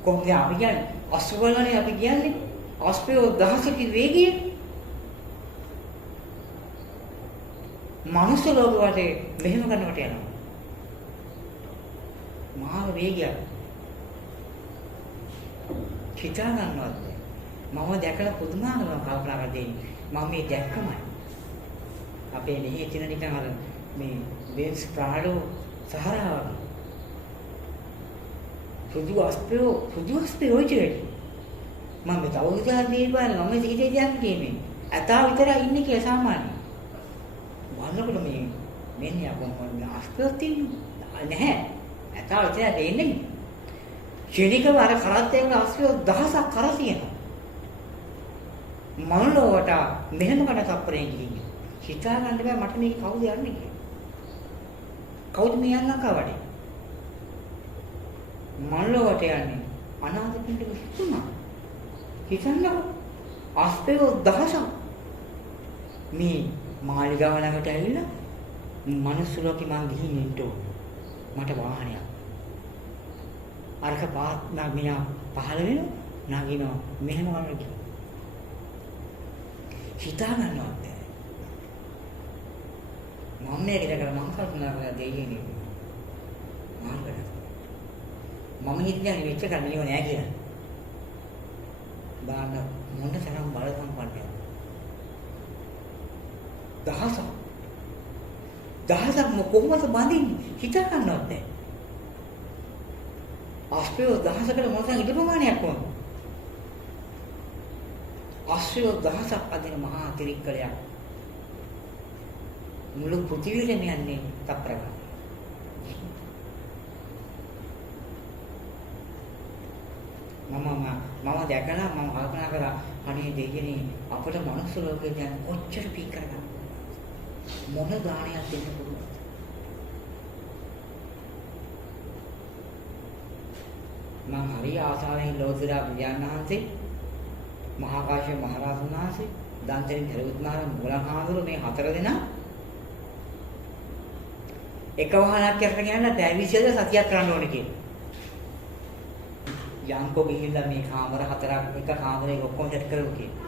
කොහොමද අපි කියන්නේ අස්වලනේ අපි කියන්නේ අස්පිරෝ දහසකගේ වේගය මනුස්ස ලෝක වටේ මෙහෙම කරනකොට යනවා. මහා වේගයක්. හිතා ගන්නවත් මම දැකලා පුදුමානව කල්පනා කරදී මම මේ දැක්කමයි. අපේ මෙහි තියෙන නිකන් අර මේ බෙන්ස් ප්‍රාඩෝ සහරාව. සුදු අස්පිරෝ ඉතිරේ. මම තව විතර දීපන් මම සිහිතේ කියන්නේ. ඇතා විතරයි ඉන්නේ කියලා සාමාන්‍යයෙන්. වන්නකොට මේ මෙන්නේ අපොන් අස්පිරෝ තියෙන්නේ නැහැ. ඇතා විතර දෙන්නේ. ක්ෂණිකව අර කරත්තෙන් අස්පිරෝ දහසක් කර තියෙනවා. මනෝවට මෙහෙම කඩ තප්පරේ ගිහින් හිතා ගන්න බෑ මට මේක කවුද යන්නේ කියලා. කවුද මේ යන්න කවඩේ? මනෝවට යන්නේ අනාථ පිටික හිතුණා. හිතන්නකො අස්පිරෝ දහසක් මේ මාලිගාව ළඟට ඇවිල්ලා මනුස්ස ලෝකෙ මං ගිහින් ඉන්න ඕන. මට වාහනයක්. අරක පාත් නගිනා පහළ වෙනවා නගිනවා මෙහෙම වගේ. හිතා ගන්නවත් බැහැ. මම මේක දැකලා මම කල්පනා කරලා දෙයිනේ. මාර්ගය. මම හිතන්නේ මෙච්ච කන්නේව නෑ කියලා. බාන මොන තරම් බල සම්පන්නද. දහසක් කොහොමද බඳින්නේ හිතා ගන්නවත් බැහැ. අස්පිරෝ දහසකට මොනතරම් ඉඩ ප්‍රමාණයක් වුණා. අස්පිරෝ දහසක් අදින මහා තිරික්කලයක් මුළු පෘථිවියම යන්නේ තප්පරක. මම දැකලා මම කල්පනා කරා අනේ දෙයනේ අපට මනුස්ස ලෝකේ දැන් කොච්චර පීක් කරගන්න මොන දානයක් දෙන්න පුළුවන්ද? මම හරි ආසාවෙන් ලෝතුරා බුදුන්වහන්සේ මහා කාශ්‍යප මහ රහතන් වහන්සේ දන්තරින් දරුවත් මහ මුලහාඳුර මේ හතර දෙනා එක වහලක් කරගෙන යන්න දැවිසෙද සතියක් කරන්න ඕනේ කියලා. යන්කෝ ගිහිල්ලා මේ කාමර හතරක් එක කාමරයක ඔක්කොම සෙට් කරමු කියලා.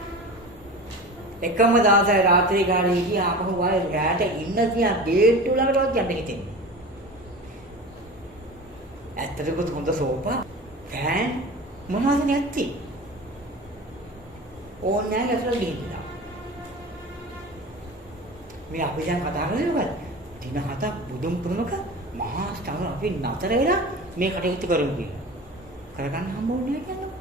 එකම දවසේ රාත්‍රී කාලේ ගියා ආපහු ආයේ රැට ඉන්න තියා ගේට්ටු ළඟටවත් යන්න හිතෙන්නේ. ඇත්තටම හොඳ සෝපා ෆෑන් මොනවද නැති? ඕන්නේ නැහැ ඇසල ගිහිල්ලා. මේ අපි දැන් කතා කරන්නේ මොකද? දින 7ක් බුදුන් පුරනක මහා ස්ථාන අපි නතර වෙලා මේ කටයුතු කරමු කියලා. කරගන්න හම්බුනේ නැහැ කියනවා.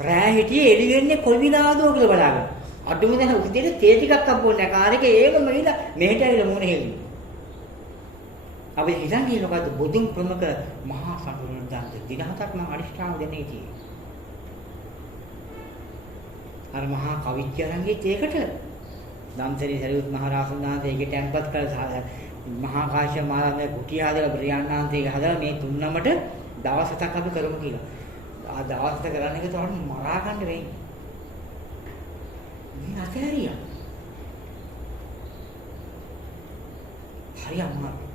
රෑ හිටියේ එළි වෙන්නේ කොයි විලාදෝ කියලා බලාගෙන. අඩුම දැන උදේට තේ ටිකක් අම්බෝන්නේ කාර් එකේ ඒකම විලා මෙහෙට ඇවිල්ලා මොන හේලි. අපි හිතන්නේ මොකද්ද බුදුන් ප්‍රමුඛ මහා සංඝරත්නයන් දින හතක් මම අනිෂ්ඨාන දෙන්නේ කියේ. අර මහා කවිච්චරංගෙත් ඒකට ධම්සරි සරියුත් මහ රහතන් වහන්සේ ඒකට tempත් කළා මහා කාශ්‍යප මහරහතන් කුටිය හදලා බ්‍රියාන්නාන්තේ හදලා මේ තුන් නමට දවස් 7ක් අපි කරමු කියලා. ආ දවස් 7 කරන්න එක තමයි මරා ගන්න වෙන්නේ. මේ අතහැරියා. හරි අමාරුයි.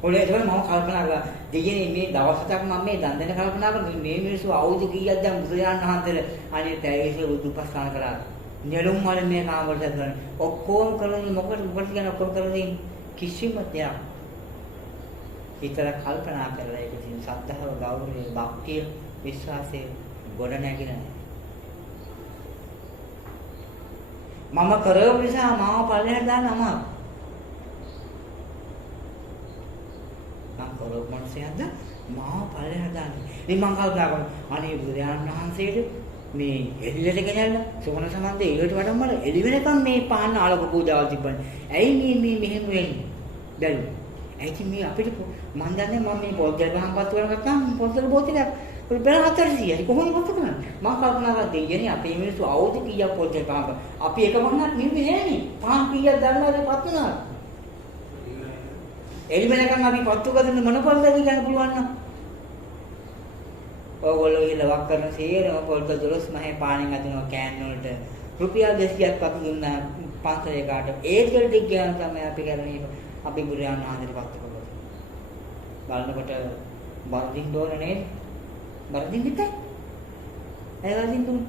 ඔලේ ඒක මම කල්පනා කරා දෙයනේ මේ දවස් 7ක් මම මේ දන් දෙන කල්පනා කරා මේ මිනිස්සු අවුරුදු කීයක් දැන් බුදුරජාණන් වහන්සේලා අනේ තෑගිසේ බුදුපස්ථාන කරා නෙළුම් වල මේ නාම වලට කරන ඔක්කොම කරන්නේ මොකද කියන ඔක්කොම කරන්නේ කිසිම දෙයක් විතර කල්පනා කරලා ඒක තියෙන සද්ධාව ගෞරවය භක්තිය විශ්වාසය ගොඩ නැගිලා මම කරව නිසා මාව පල්ලෙහාට දාන්න අමාරු මම කරව මොනසෙන්ද මාව පල්ලෙහාට දාන්නේ ඉතින් මම කල්පනා කරා අනේ බුදුරජාණන් වහන්සේට මේ එළියට ගෙනල්ලා සෝන සමන්දේ එළියට වඩම්මල එළි වෙනකම් මේ පාන්න ආලෝක පූජාවල් තිබ්බනේ. ඇයි මේ මෙහෙම වෙන්නේ? බැලු. ඇයි මේ අපිට මන් දන්නේ මම මේ පොල්තල් ගහන් පත්තු කරගත්තාම පොල්තල් බෝතලයක් බෙර 400යි කොහොමද පත්තු කරන්නේ? මම කල්පනා කරා දෙයනේ අපේ මිනිස්සු අවුරුදු කීයක් පොල්තල් ගහන අපි එක වහනක් නෙමෙයි නෑනේ. පාන් කීයක් දන්නවද පත්තු කරනවා? එළි වෙනකම් අපි පත්තු කරන මොන පොල්තල්ද කියන්න පුළුවන් නෝ? ඔයගොල්ලෝ ඉලවක් කරන සේරම පොල්ක 12 මහේ පාණෙන් අදිනවා කෑන් වලට රුපියල් 200ක් අපි දුන්නා පන්සලේ කාට ඒකට ගියාම තමයි අපි කරන්නේ අපි බුදුරජාණන් වහන්සේට පත්තු කරලා බලනකොට බර්දින් දෝන නේද බර්දින් හිටයි ඒ බර්දින් දුන්න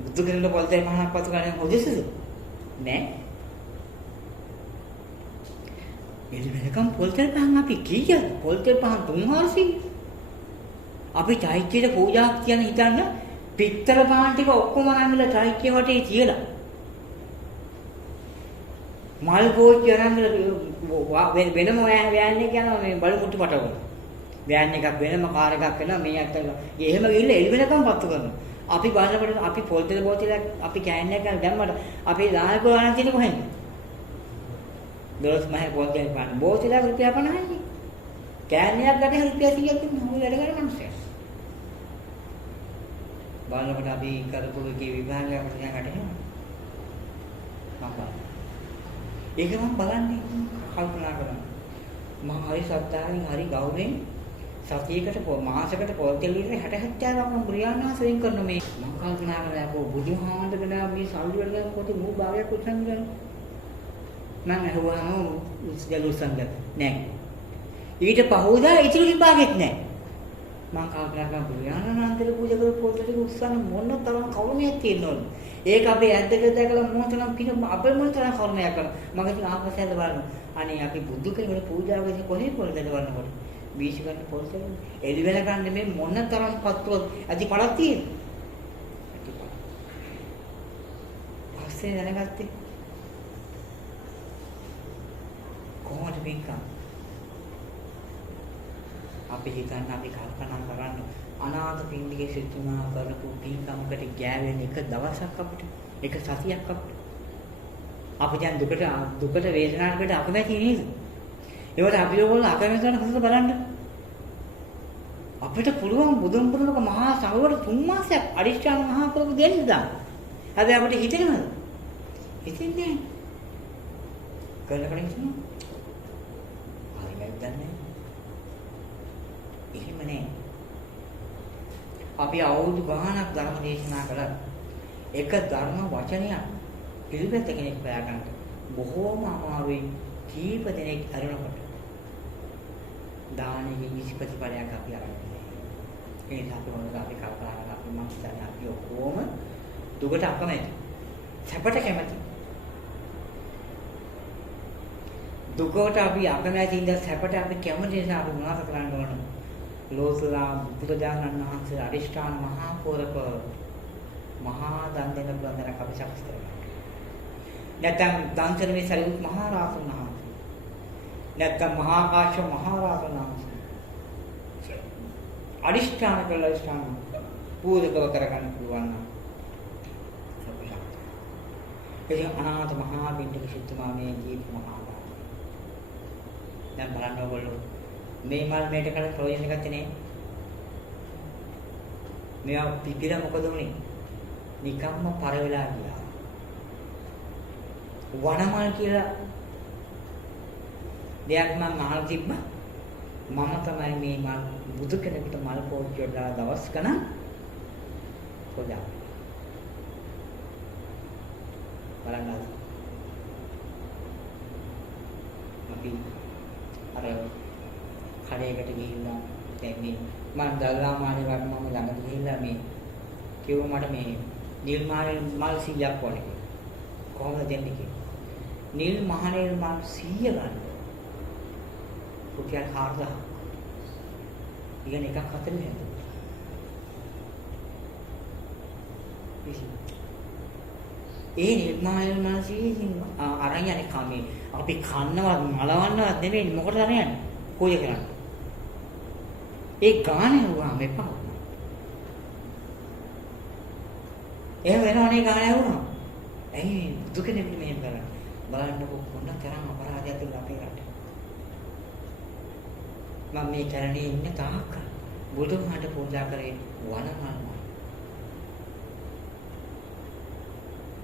බුදු කෙනෙක් පොල්තේ මහානක් පත්තු කරන්නේ හොදෙසද නෑ එළි වෙනකම් පොල්තල් පහන් අපි කීයද පොල්තල් පහන් 300 අපි චෛත්‍යයට පූජා කියන හිතන්න පිටතර පහන් ටික ඔක්කොම අරන්ගලා චෛත්‍ය වටේ තියලා මල් ගෝච්චි අරන්ගලා වෙනම වෑන් එක යනවා මේ බලු මුට්ටු පටවල වෑන් එකක් වෙනම කාර් එකක් වෙනවා මේ අතට එහෙම ගිහිල්ලා එළි වෙනකම් පත්තු කරනවා අපි බලනකොට අපි පොල්තල් බෝතලයක් අපි කෑන් එකක් දැම්මට අපි දාන ගාන තියෙන කොහෙන්ද 12 මහේ පොල්තල් පාන බෝතලයක් රුපියල් 50යි. කෑන්නයක් ගන්න රුපියල් 100ක් දුන්නා. ඔය වැඩ කරන මිනිස්සු. බලනකොට අපි කරපු එකේ විභාගයක් අපිට දැන් ගන්න මම ඒක මම බලන්නේ කල්පනා කරනවා. මම හරි සත්‍යාවෙන් හරි ගෞරවයෙන් සතියකට මාසයකට පොල්තල් ඉන්නේ 60-70ක් මම බුදුරජාණන් කරන මේ මම කල්පනා කරලා බුදුහාමුදුරනේ මේ සල්ලි වල කොට මූ භාගයක් උත්සන්න කරනවා. මම අහුවාම උස්දලුසන් නෑ. ඊට පහුවදා ඉතිරි විභාගෙත් නෑ. මම කල්පනා කරා බුදුරජාණන් පූජා කරපු පොතේ උස්සන මොන තරම් කරුණයක් තියෙනවද? ඒක අපේ ඇද්දට දැකලා මොන තරම් පින අපේ මොන තරම් කරුණයක් කරනවා. මම ඉතින් ආපස්සට බලනවා. අනේ අපි බුදු කෙනෙකුට පූජා කරන්නේ කොහේ පොල්ද බලනකොට. බීජ ගන්න පොල්තේ එළි වෙන ගන්න මේ මොන තරම් පත්තුවක් ඇති පළක් තියෙන්නේ. පස්සේ දැනගත්තේ කොහොමද පින්කම් අපි හිතන්න අපි කල්පනා කරන්න අනාථ පින්ඩිකේ සිතුමා කරපු පින්කමකට ගෑවෙන එක දවසක් අපිට එක සතියක් අපි දැන් දුකට වේදනාවකට අකමැති නේද ඒවට අපි ඔයගොල්ලෝ අකමැති වෙන හොඳට බලන්න අපිට පුළුවන් බුදුන් පුරුණක මහා සංඝවරු 3 මාසයක් අරිෂ්ඨාන මහා පුරුක දෙන්න දාන්න හැබැයි අපිට හිතෙනවද හිතෙන්නේ කරනකලින් හිතනවා දන්නේ එහෙම නෑ අපි අවුරුදු ගාණක් ධර්ම දේශනා කළා එක ධර්ම වචනයක් පිළිවෙත කෙනෙක් හොයාගන්න බොහෝම අමාරුයි කීප දෙනෙක් අරනකොට දානෙගේ නිෂ්පතිපලයක් අපි අරගෙන ඒ නිසා අපි මොනවද අපි කල්පනා කරලා අපි මම හිතන්නේ අපි ඔක්කොම දුකට අකමැති සැපට කැමති දුකට අපි අකමැති ඉඳලා සැපට අපි කැමති නිසා අපි මොනවද කරන්න ඕන? ලෝසලා බුදුරජාණන් වහන්සේ අරිෂ්ඨාන මහා පොරක මහා දන් දෙන බඳනක් අපි සකස් කරගන්නවා. නැත්නම් දන්සරමේ සරියුත් මහ රහතන් වහන්සේ. නැත්නම් මහා කාශ්‍යප මහ රහතන් වහන්සේ. අදිෂ්ඨාන කළා ඉස්හාන පූජකව කරගන්න පුළුවන් නම් ඒ අනාථ මහා බින්දික සිතුමා මේ ජීව මහා බාල. දැන් බලන්න ඕගොල්ලෝ මේ මල් මේට කලින් ප්‍රයෝජන ගත්තේ නේ. මෙයා පිපිලා මොකද උනේ? නිකම්ම පර වෙලා ගියා. වනමල් කියලා දෙයක් මම මහල් තිබ්බ. මම තමයි මේ මල් බුදු කෙනෙකුට මල් පෝච්චි වලලා දවස් ගණන් පොදා. බලන්න අපි අර කඩේකට ගිහිල්ලා දැන් මේ මම දල්ලාමාලේ වගේ මම ළඟට ගිහිල්ලා මේ කිව්වා මට මේ නිල් මහනේ මල් 100ක් ඕනේ කියලා. කොහොමද දෙන්නේ කියලා. නිල් මහනේ මල් 100 ගන්න. රුපියල් 4000. ඉගෙන එකක් 40 හැදුවා. ඒ නිල් මහනේ මල් 100 අරන් යන්නේ කමේ. අපි කන්නවත් මලවන්නවත් නෙමෙයි මොකටද අරන් යන්නේ? පූජා කරන්න. ඒ ගානේ වුණාම එපා. එහෙම වෙනවනේ ගානේ වුණා. ඇයි දුක නෙමෙයි මෙහෙම කරන්නේ. බලන්නකො මොන තරම් අපරාධයක් තිබුණා අපේ රටේ. මම මේ කරන්නේ ඉන්න තාක්ක බුදුහාට පූජා කරේ වනමල්.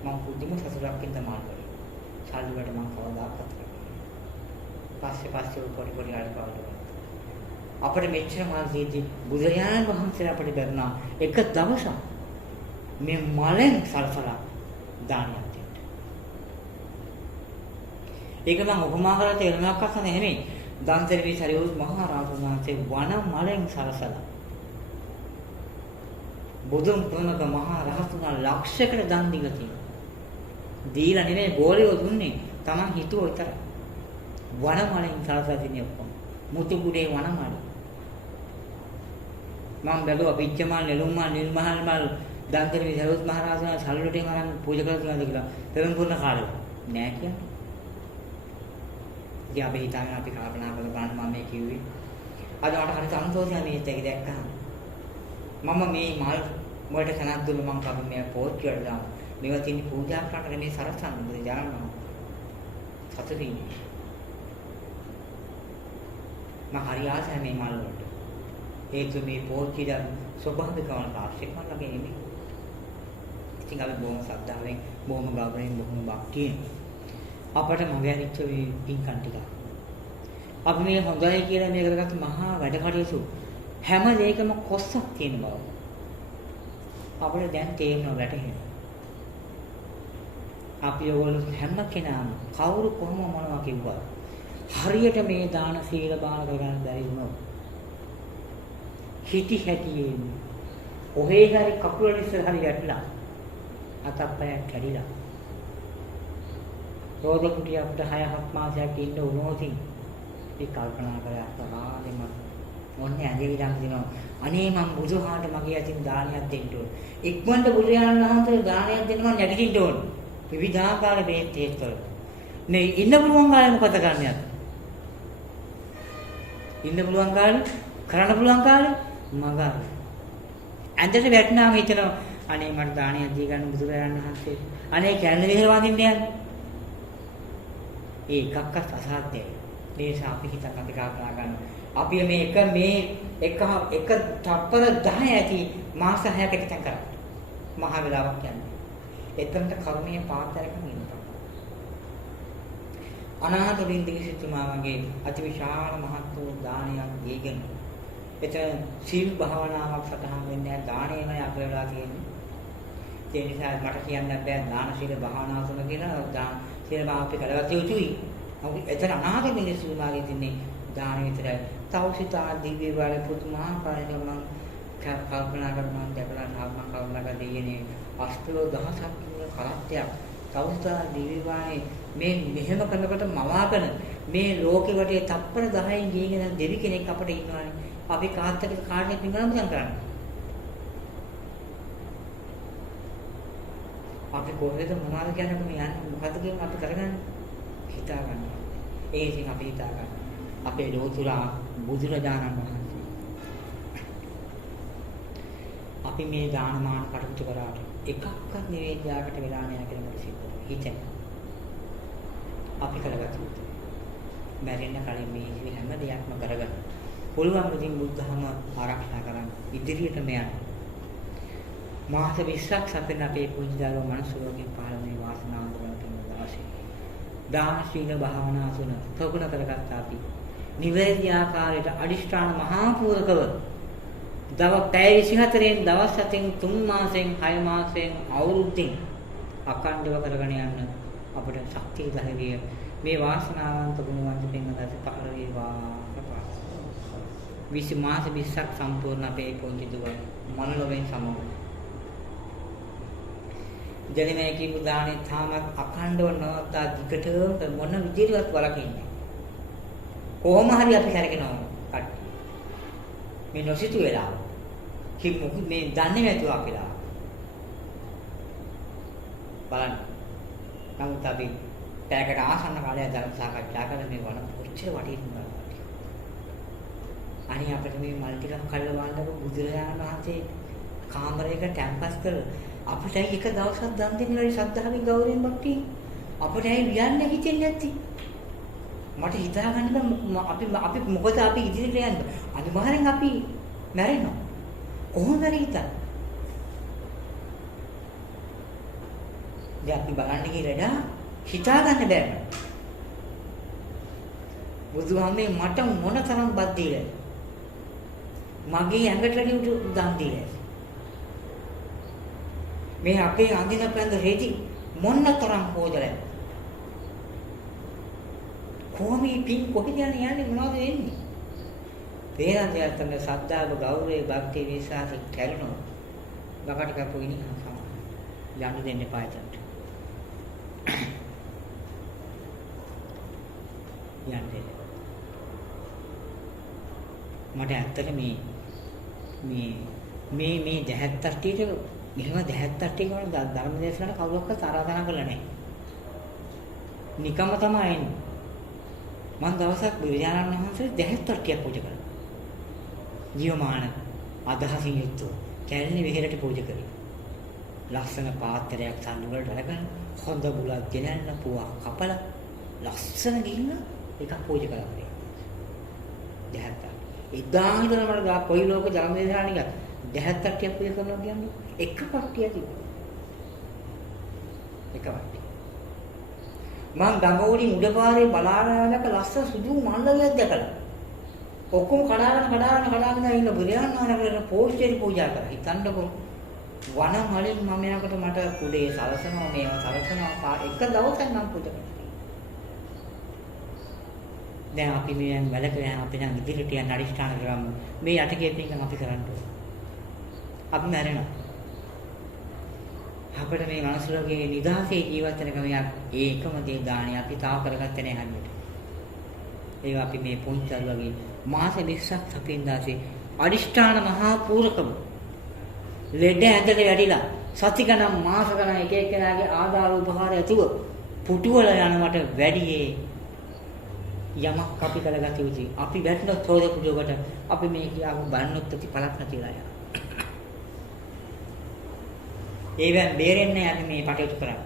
මම පුදුම සතුටක් ඉඳ මාල් කරේ. සල්ලි වලට මම කවදාකවත් පස්සේ පොඩි පොඩි ආඩ පාඩු අපිට මෙච්චර මල් දීදී බුදුරජාණන් වහන්සේ අපිට බැරිනා එක දවසක් මේ මලෙන් සල්සලා දානයක් දෙන්න. ඒක මම උපමා කරලා තේරුමක් අහන්න නෙමෙයි. දන්තරේ සරියුත් මහ රහතන් වහන්සේ වන මලෙන් සල්සලා බුදුන් ප්‍රණක මහ රහතුන් ලක්ෂයකට දන් දීලා තියෙනවා. දීලා නෙමෙයි බෝලියෝ දුන්නේ. Taman හිතුව විතරයි. වන මලෙන් සල්සලා දෙන්නේ ඔක්කොම. මුතුගුඩේ වන මල. මම බැලුවා පිච්චමල් නෙළුම්මල් නිල්මහල් මල් දන්තරේ සරියුත් මහ රහතන් සල්ලුටෙන් අරන් පූජා කරලා තියෙනවද කියලා. තෙරුන් පුරන කාලේ නෑ කියන්නේ. ඉතින් අපි හිතාගෙන අපි කල්පනා කරලා බලන්න මම මේ කිව්වේ. අද මට හරි සන්තෝෂයි මේක දැක්කම. මම මේ මල් වලට කනක් දුන්න මම කව මේ පෝච්චි වල දාන. මේවා තියෙන පූජා කරන්න මේ සරසන්න බුදු දානවා. සතුටින්. මම හරි ආසයි මේ මල් වලට. ඒත් මේ පෝච්චි දා ස්වභාවිකවම පාර්ශ්වික මල් ළඟ නෙමෙයි. ඉතින් අපි බොහොම ශ්‍රද්ධාවෙන් බොහොම ගෞරවයෙන් බොහොම භක්තියෙන් අපට මගහැරිච්ච මේ පින්කම් ටික. අපි මේ හොඳයි කියලා මේ කරගත්ත මහා වැඩ කටයුතු හැම දෙයකම කොස්සක් තියෙන බව අපිට දැන් තේරෙනවා වැටහෙනවා. අපි ඔයගොල්ලෝ හැම කෙනාම කවුරු කොහොම මොනවා කිව්වා හරියට මේ දාන සීල බාර කරගන්න බැරි වුණොත් හිටි හැටියෙන් ඔහේ හරි කකුල ඉස්සර හරි යටලා අතප්පයක් කැඩිලා රෝද කුටිය අපිට 6-7 මාසයක් ඉන්න උනෝත් ඒ කල්පනා කරලා අත්වාදෙම මොන්නේ ඇදවිලන් දිනවා. අනේ මම බුදුහාට මගේ අතින් දානයක් දෙන්න ඕන. ඉක්මනට බුදුරජාණන් වහන්සේ දානයක් දෙන්න මම නැගිටින්න ඕන. විවිධාකාර බේත් හේතුවල. මේ ඉන්න පුළුවන් කාලේ මොකද කරන්නේ? ඉන්න පුළුවන් කාලේ කරන්න පුළුවන් කාලේ මග ඇඳට වැටෙනාම හිතනවා අනේ මට දානයක් දී ගන්න බුදුරජාණන් වහන්සේ. අනේ කැලේ විහෙර වඳින්න යන්න. ඒකක්වත් අසාධ්‍යයි. මේ නිසා අපි හිතක් අපි කල්පනා කරනවා. අපි මේ එක තප්පර 10 ඇති මාස 6කට ඉතින් කරා. මහ වෙලාවක් යන්නේ. එතනට කර්මීය පාත්‍රයක්ම ඉන්නවා. අනාථ බින්දික සිතුමා වගේ අතිවිශාල මහත් වූ දානයක් දීගෙන එතන සීල් භාවනාවක් සටහන් වෙන්නේ දාණයමයි අප වෙලා තියෙන්නේ. ඒ නිසා මට කියන්න බෑ දාන සීල භාවනාව තුන කියලා දාන සීල භාවනාව කරගත යුතුයි. අපි එතන අනාථ මිනිස්සු මාගේ තින්නේ දාන විතරයි. තවසිතා දිව්‍ය වල පුදුමාකාරව මම කල්පනා කරනවා දැකලා මම කල්පනා කරලා දෙයනේ අෂ්ටලෝ දහසක් කරත්තයක්. තවසිතා දිව්‍ය වානේ මේ මෙහෙම කරනකොට මවාගෙන මේ ලෝකෙ වටේ තප්පර 10න් ගියගෙන දෙවි කෙනෙක් අපිට ඉන්නවානේ. අපි කාටද පින්ගන්න කරන්නේ. අපි කොහෙද මොනවද කියන්නේ අපි යන්නේ මොකද්ද කියන අපි කරගන්නේ හිතා ගන්නවා. ඒ ඉතින් අපි හිතා ගන්නවා. අපේ ලෝතුරා බුදුරජාණන් වහන්සේ. අපි මේ දානමාන කටයුතු කරාට එකක්වත් නිවේදයාකට වෙලා නැහැ කියලා මට සිද්ධ හිතෙන. අපි කරගත්තු යුතු. මැරෙන්න කලින් මේ හැම දෙයක්ම කරගන්න. පුළුවන් ඉතින් බුද්ධහම ආරක්ෂා කරන්න. ඉදිරියටම යන්න. මාස 20ක් සැපෙන අපේ පුංචි දරුවා මනුස්ස ලෝකේ පාලනයේ වාසනාව ලබන දවසේ. දාන ශීල භාවනා තුන ප්‍රගුණ කරගත්ත අපි නිවැරදි ආකාරයට අදිෂ්ඨාන මහා පූර්වකව දවස් පැය 24න් දවස් 7න් 3 මාසෙන් 6 මාසෙන් අවුරුද්දෙන් අඛණ්ඩව කරගෙන යන්න අපට ශක්තිය ධෛර්යය මේ වාසනාවන්ත ගුණවන්ත පින්වත්නි පහළ වේවා. 20 මාස 20ක් සම්පූර්ණ අපේ පොන්ති දුව මනෝලෝකයෙන් සමග ජනමය කියපු දානේ තාමත් අඛණ්ඩව නවත්තා දිගටම මොන විදිහටවත් වලකින්නේ කොහොම හරි අපි කරගෙනවා කට්ටිය මේ නොසිතු වෙලා කිමුත් මේ දන්නේ නැතුව අපිලා බලන්න නමුත් අපි පැයකට ආසන්න කාලයක් ධර්ම සාකච්ඡා කරන මේ වණ කොච්චර වටිනවද අනේ අපිට මේ මල් ටිකක් කල්ල වන්නකො බුදුරජාණන් වහන්සේ කාමරයක ටැම්පස් කරලා අපිට එක දවසක් දන් දෙන්නලයි ශ්‍රද්ධාවෙන් ගෞරවයෙන් භක්තිය අපිට ඇයි ලියන්න හිතෙන්නේ නැති මට හිතා ගන්න අපි මොකද අපි ඉදිරියට යන්නේ අනිවාර්යෙන් අපි මැරෙනවා කොහොමද හිතන්නේ දැන් අපි බලන්න කියලා හිතා ගන්න බෑ බුදුහාමේ මට මොන තරම් බත් දීලාද මගේ ඇඟට දන් දීලා මේ අපේ අඳින පැන්ද රෙදි මොන්න තරම් හොදලා කොහොමී පින් කොහෙද යන්නේ මොනවද වෙන්නේ තේරෙන්නේ තමයි ශ්‍රද්ධාව ගෞරවය භක්තිය විශ්වාසය කැරෙනවා බකට කපුවිනි යන්න දෙන්න එපා එතනට යන්නේ මට ඇත්තට මේ දැහැත් තට්ටියට මෙහෙම දැහැත් තට්ටිය කරන ධර්ම දේශනාවට කවුරක්වත් ආරාධනා කරලා නැහැ. නිකම්ම තමයි එන්නේ. මම දවසක් බුදුරජාණන් වහන්සේ දැහැත් තට්ටියක් පූජා කළා. ජීවමාන අදහසින් යුක්තව කැලණි විහෙරට පූජා කළේ. ලස්සන පාත්‍රයක් සම්නු වලට අරගෙන හොඳ බුලත් ගෙනල්ලා පුවක් කපලා ලස්සන ගිහින් එකක් පූජා කළා. දැහැත් එදා ඉඳලා මට ගා කොයි ලෝක ධර්ම දේශනාවක් නිකන් දැහැත් තට්ටියක් පූජා කරනවා කියන්නේ එක කට්ටිය තිබුණා. එක වට්ටිය. මං ගඟෝඩි උඩපාරේ බලාගෙන යනක ලස්සන සුදු මණ්ඩලයක් දැකලා. ඔක්කොම කඩාගෙන ඉන්න බුදුරජාණන් පෝස්ටරි පූජා කරා. හිතන්නකො වන මලින් මම යනකොට මට කුඩේ සලසනවා මේවා සලසනවා එක දවසක් නම් පූජා කරා. දැන් අපි මේ වැලකලා අපි නම් ඉදිරියට යන අරිෂ්ඨාන කරමු. මේ යටකේ පිටින් අපි කරන්න ඕනේ. අපි මැරෙනවා. අපිට මේ මනස ලෝකයේ නිදහසේ ජීවත් වෙන ක්‍රමයක් ඒකම දේ දාණය අපි තාම කරගත්තේ නැහැ හරියට. ඒක අපි මේ පුංචල් වගේ මාස 20ක් අපින් දාසේ අදිෂ්ඨාන මහා පූරකම ලෙඩ ඇඳට වැඩිලා සති ගණන් මාස ගණන් එක එක්කෙනාගේ ආදාර උපහාර ඇතුව පුටුවල යනවට වැඩියේ යමක් අපි කරගත යුතුයි. අපි වැටෙනොත් හොද පුටුවකට අපි මේ කියාවු බannොත් ප්‍රතිඵලක් නැතිලා යනවා. ඒවෙන් බේරෙන්නේ අපි මේ කටයුතු කරන්නේ.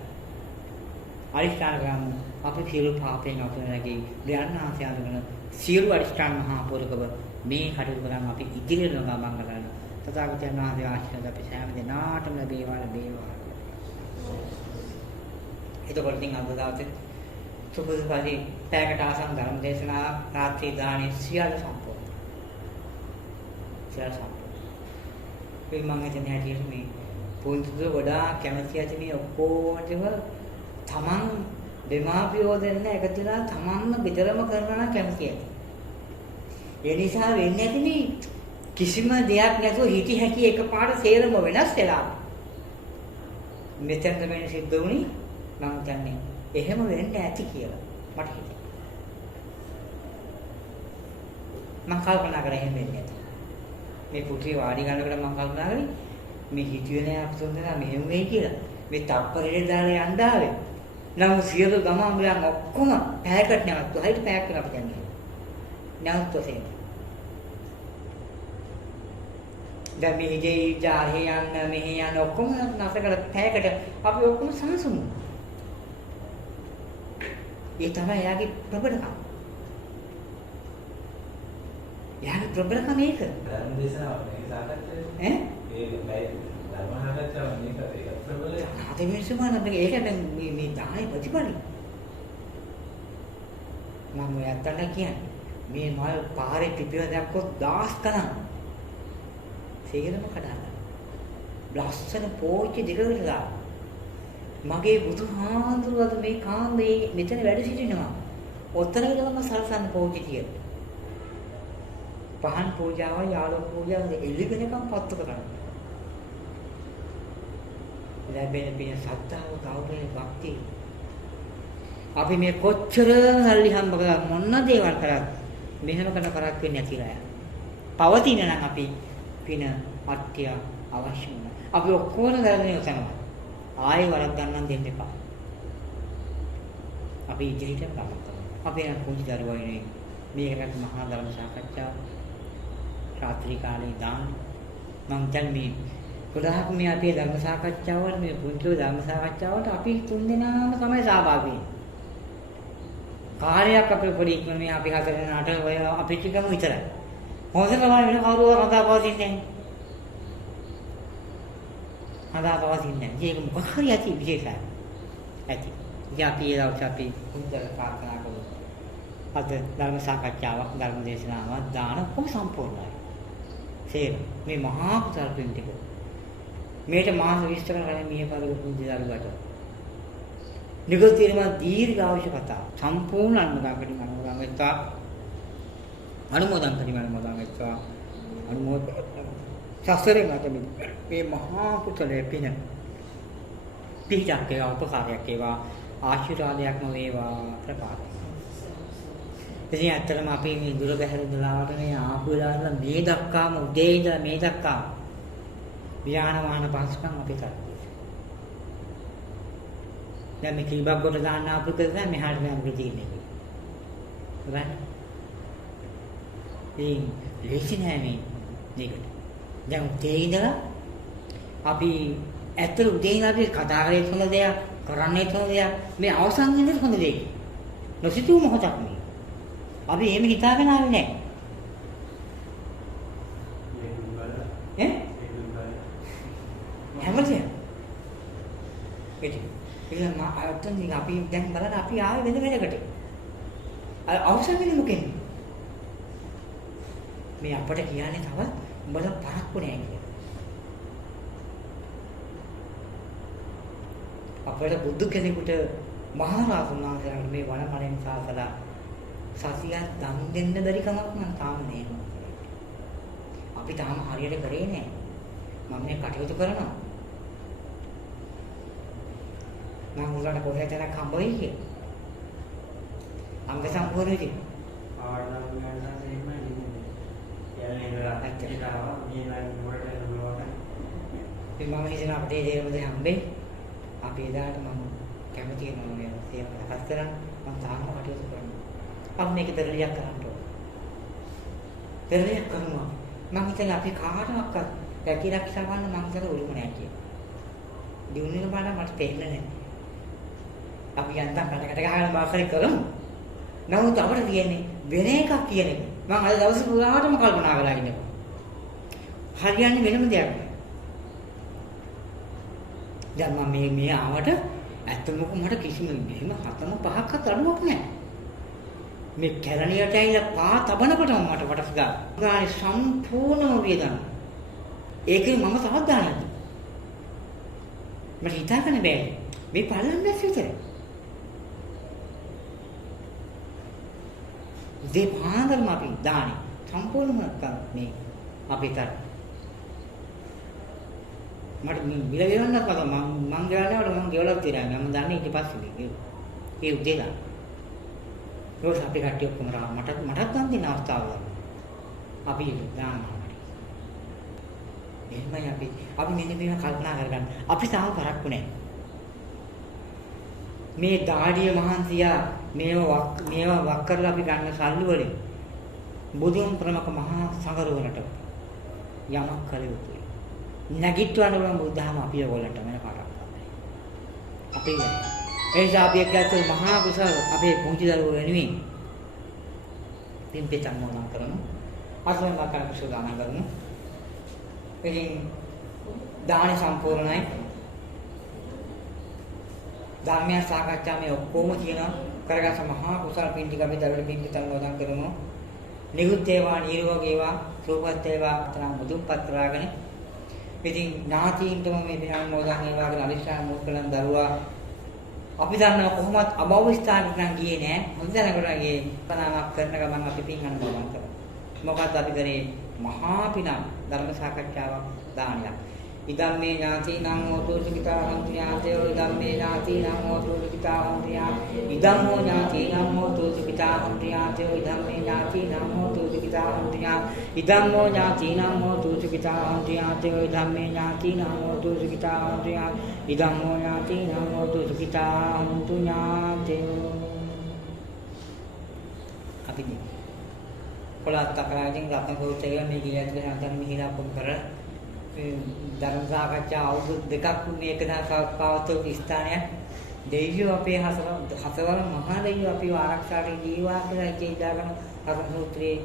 අරිෂ්ඨාන ගාමු අපි සියලු පාපයෙන් අපලගේ ධ්‍යානාංශය අරගෙන සියලු අරිෂ්ඨාන මහා පොරකව මේ කටයුතු කරන් අපි ඉදිරියට ගමන් කරනවා. තථාගතයන් වහන්සේ ආශිර්වාද අපි සෑම දිනාටම ලැබේවා. එතකොට ඉතින් අද දවසේ සුබසුබදී පැයකට ආසන්න ධර්ම දේශනා රාත්‍රී දානේ සියල්ල සම්පූර්ණ. ඒ මම හිතන්නේ හැටියට මේ පොන්තුද වඩා කැමැති ඇති මේ ඔක්කොම තමන් දෙමාපියෝ දෙන්න එකතුලා තමන්ම බෙදරම කරනවා නම් කැමැති ඇති. ඒ නිසා වෙන්නේ නැති මේ කිසිම දෙයක් නැතුව හිටි හැකි එකපාරට සේරම වෙනස් වෙලා. මෙතෙන්ද මේ සිද්ධ වුණේ මම කියන්නේ එහෙම වෙන්න ඇති කියලා මට හිතෙනවා. මම කල්පනා කරා එහෙම වෙන්නේ නැති. මේ පුටුවේ වාඩි ගන්නකොට මම කල්පනා කරේ මේ හිතුවේ නෑ අපි තුන්දෙනා මෙහෙම වෙයි කියලා. මේ තප්පරේ දාලා යන්න ආවේ. නම් සියලු ගමම්ලයන් ඔක්කොම පැයකට නැවතුවා. හරියට පැයක් වෙන අපි යන්නේ. නැවතුවා. දැන් මේ ඉජේ ජාහේ යන්න මෙහි යන්න ඔක්කොම නැසකට පැයකට අපි ඔක්කොම සංසුමු. ඒ තමයි එයාගේ ප්‍රබලකම. එයාගේ ප්‍රබලකම මේක. ධර්ම දේශනාව මේක සාකච්ඡා ඈ? ඒ ධර්ම සාකච්ඡාව මේක ඒක ප්‍රබලයි. අද මිනිස්සුමාන මේක මේ දානේ ප්‍රතිපලයි. මම ඔයත්තන්ට කියන්නේ මේ මල් පාරේ පිපිව දැක්කොත් 10 ගණන් සේරම කඩලා. ලස්සන පෝච්චි දෙකකට දාලා. මගේ බුදුහාඳුරවද මේ කාන්දේ මෙතන වැඩ සිටිනවා. ඔතන ගලම සල්සන් පෝච්චි තියලා. පහන් පූජාව යාළු පූජාව එළිගෙනකම් පත්තු කරනවා. ලැබෙන පින සත්‍තාව ගෞරවය භක්තිය. අපි මේ කොච්චර සල්ලි හම්බ කරලා මොන දේවල් කරත් මෙහෙම කරන කරක් වෙන්නේ නැතිලා යනවා. පවතින නම් අපි පින අට්‍ය අවශ්‍ය නැහැ. අපි ඔක්කොම කරගෙන යනවා. ආයෙ වරක් ගන්නන් දෙන්න එපා. අපි ඉදිරියට බලමු. අපි යන පුංචි දරුවෝ ඉන්නේ. මේකට මහා ධර්ම සාකච්ඡාව රාත්‍රී කාලේ දාන මම කියන්නේ ගොඩාක් මේ අපේ ධර්ම සාකච්ඡාවල් මේ පුංචි ධර්ම සාකච්ඡාවට අපි තුන්දෙනාම තමයි සහභාගී වෙන්නේ. කාර්යයක් අපේ පොඩි ඉක්මනේ අපි හතර දෙනාට ඔය අපි ටිකම විතරයි. හොඳම වෙන කවුරුව රඳාපවතින්නේ නැහැ. රඳාපවතින්නේ නැහැ. ඒක මොකක් හරි ඇති විශේෂයි. ඇති. ඉතින් අපි ඒ දවස් අපි හොඳට ප්‍රාර්ථනා කරමු. අද ධර්ම සාකච්ඡාවක් ධර්ම දේශනාවක් දාන කොහොම සම්පූර්ණයි. මේ මහා කුසල පින් ටික. මේට මාස 20 කරගෙන මිය පරක පුංචි දරුවට. නිගොතිරම දීර්ඝ අවශ්‍ය කතා සම්පූර්ණ අනුමෝදන් වෙත්තා. අනුමෝදන් වෙත්තා. ශාස්ත්‍රයෙන් මත මේ මහා කුසලයේ පින. පිටක් ඒවා උපකාරයක් ඒවා ආශිර්වාදයක්ම වේවා ප්‍රපාතයි. ඉතින් ඇත්තටම අපි මේ දුර බැහැර දලාවට මේ ආපු වෙලාවල මේ දක්වාම උදේ ඉඳලා මේ දක්වා විහාන වාහන පහසුකම් අපි කරා. දැන් මේ කිරිබක් කොට දාන්න ආපු කරලා මෙහාට මම ගිහින්නේ. හරි. ඉතින් ලේසි නෑ මේකට. දැන් උදේ ඉඳලා අපි ඇත්තට උදේ ඉඳලා අපි කතා කරේ හොඳ දෙයක් කරන්නේ හොඳ දෙයක් මේ අවසන් වෙන්නේ හොඳ දෙයක්. නොසිතූ මොහොතක් නේ. අපි එහෙම හිතාගෙන ආවේ නැහැ. ඈ? හැමතිස්සෙම. ඉතින් මම අයත්තන් අපි දැන් බලන්න අපි ආවේ වෙන වෙනකට. අවසන් වෙන්නේ මොකෙන්ද? මේ අපට කියන්නේ තව උඹලා පරක්කු නෑ කියලා. අපේ බුදු කෙනෙකුට මහා රාජුන් වහන්සේලාට මේ වනමලෙන් සාසලා සතියක් දන් දෙන්න බැරි කමක් නම් තාම නෑ. අපි තාම හරියට කරේ නෑ. මම මේ කටයුතු කරනවා. මම උගලට කොහෙද තැනක් හම්බ වෙයි කියලා. අංග සම්පූර්ණ වෙයි. ආවනම් ගන්නවා එහෙමයි ඉන්නේ. යන්නේ ඉවරලා ඇත්තටම මේ ලයින් වලට එනවා. මම හිතන අපේ දේවල් හම්බෙයි. අපි එදාට මම කැමති වෙනවා මේ සේව සකස් කරන්න. මම තාම කටයුතු කරනවා. අපි මේක පෙරලියක් කරන්න ඕන. පෙරලියක් කරනවා. මම හිතන්නේ අපි කාටවත් රැකී ආරක්ෂා කරන්න මම හිතන උරුම නැහැ කියලා. දිනුනෙන බාන මට තේරෙන්නේ නැහැ. අපි යන්තම් කඩකට ගහගෙන මාකරේ කරමු. නමුත් අපිට කියන්නේ වෙන එකක් කියන එක. මම අද දවස් පුරාටම කල්පනා කරලා ඉන්නවා. හරියන්නේ වෙනම දෙයක් නෑ. දැන් මම මේ ආවට ඇත්තම මට කිසිම මෙහෙම 7-5ක්වත් අඩුවක් නෑ. මේ කැලණියට ඇවිල්ලා පා තබනකොටම මට වටස් ගානේ සම්පූර්ණම වේදන. ඒකේ මම තවත් දානවා. මට හිතාගන්න බෑ. මේ පල්ලම් දැස් විතරයි. උදේ පාන්දරම අපි දානේ සම්පූර්ණම මේ අපිට මට මිල ගෙවන්නත් මම ගෙවන්නවට මම ගෙවලා තියෙනවා මම දන්නේ ඊට පස්සේ ඒ උදේ දාන රෝස් අපි කට්ටිය ඔක්කොම රා මටත් ගන්න දෙන අවස්ථාවල අපි දානවා එහෙමයි අපි මෙන්න මේක කල්පනා කරගන්න අපි තාම පරක්කු නැහැ මේ දාඩිය මහන්සියා මේවා වක් කරලා අපි ගන්න සල්ලි වලින් බුදුන් ප්‍රමුඛ මහා සංඝරුවනට යමක් කළ යුතුයි. නැගිටවන්න බලමු බුද්ධහම අපි ඔයගොල්ලන්ට මම කරා. අපි එනිසා අපි එක්කත් මහා කුසල අපේ පුංචි දරුවෝ වෙනුවෙන් පින්පිටන් මොනවා කරමු. අසලම කරන කුසල දාන කරමු. ඉතින් දාන සම්පූර්ණයි. ධර්මය සාකච්ඡා මේ ඔක්කොම තියෙනවා. කරගස මහා කුසල පින් ටික අපි දරුවෝ පින්පිටන් මොනවා කරමු. නිකුත් ඒවා නිරෝග ඒවා සුවපත් ඒවා අතන මුදුන්පත් කරගෙන ඉතින් ඥාතීන්ටම මේ දිනන් මොදන් ඒවා කියලා අලිෂාන් මොකලන් දරුවා අපි දන්නවා කොහොමත් අභව ස්ථානකට නම් ගියේ නෑ හොඳ දැනකට ගියේ පනාවක් කරන ගමන් අපි පින් අනුමෝදන් කරා මොකක්ද අපි කරේ මහා පිනක් ධර්ම සාකච්ඡාවක් දානයක් ඉදම්මේ ඥාතීනං හෝතු සුඛිතා හොන්තු ඥාතයෝ ඉදම්මේ ඥාතීනං හෝතු සුඛිතා හොන්තු ඉදම්මෝ ඥාතීනං හෝතු සුඛිතා හොන්තු ඥාතයෝ ඉදම්මේ ඥාතීනං හෝතු සුඛිතා හොන්තු ඉදම්මෝ ඥාතීනං හෝතු සුඛිතා හොන්තු ඥාතයෝ ඉදම්මේ ඥාතීනං හෝතු සුඛිතා හොන්තු ඉදම්මෝ ඥාතීනං හෝතු සුඛිතා හොන්තු ඥාතයෝ අපි කොලත් අකරාගෙන් රත්න කෝච්චය මේ ගියත් ගහන මිහිලා පොම් කරලා ධර්ම සාකච්ඡා අවුරුදු දෙකක් මේක පවත්වපු ස්ථානයක් දෙවියෝ අපේ හසවල මහා දෙවියෝ අපිව ආරක්ෂාට ජීවා කියලා ඉඳාගෙන අර සූත්‍රයේ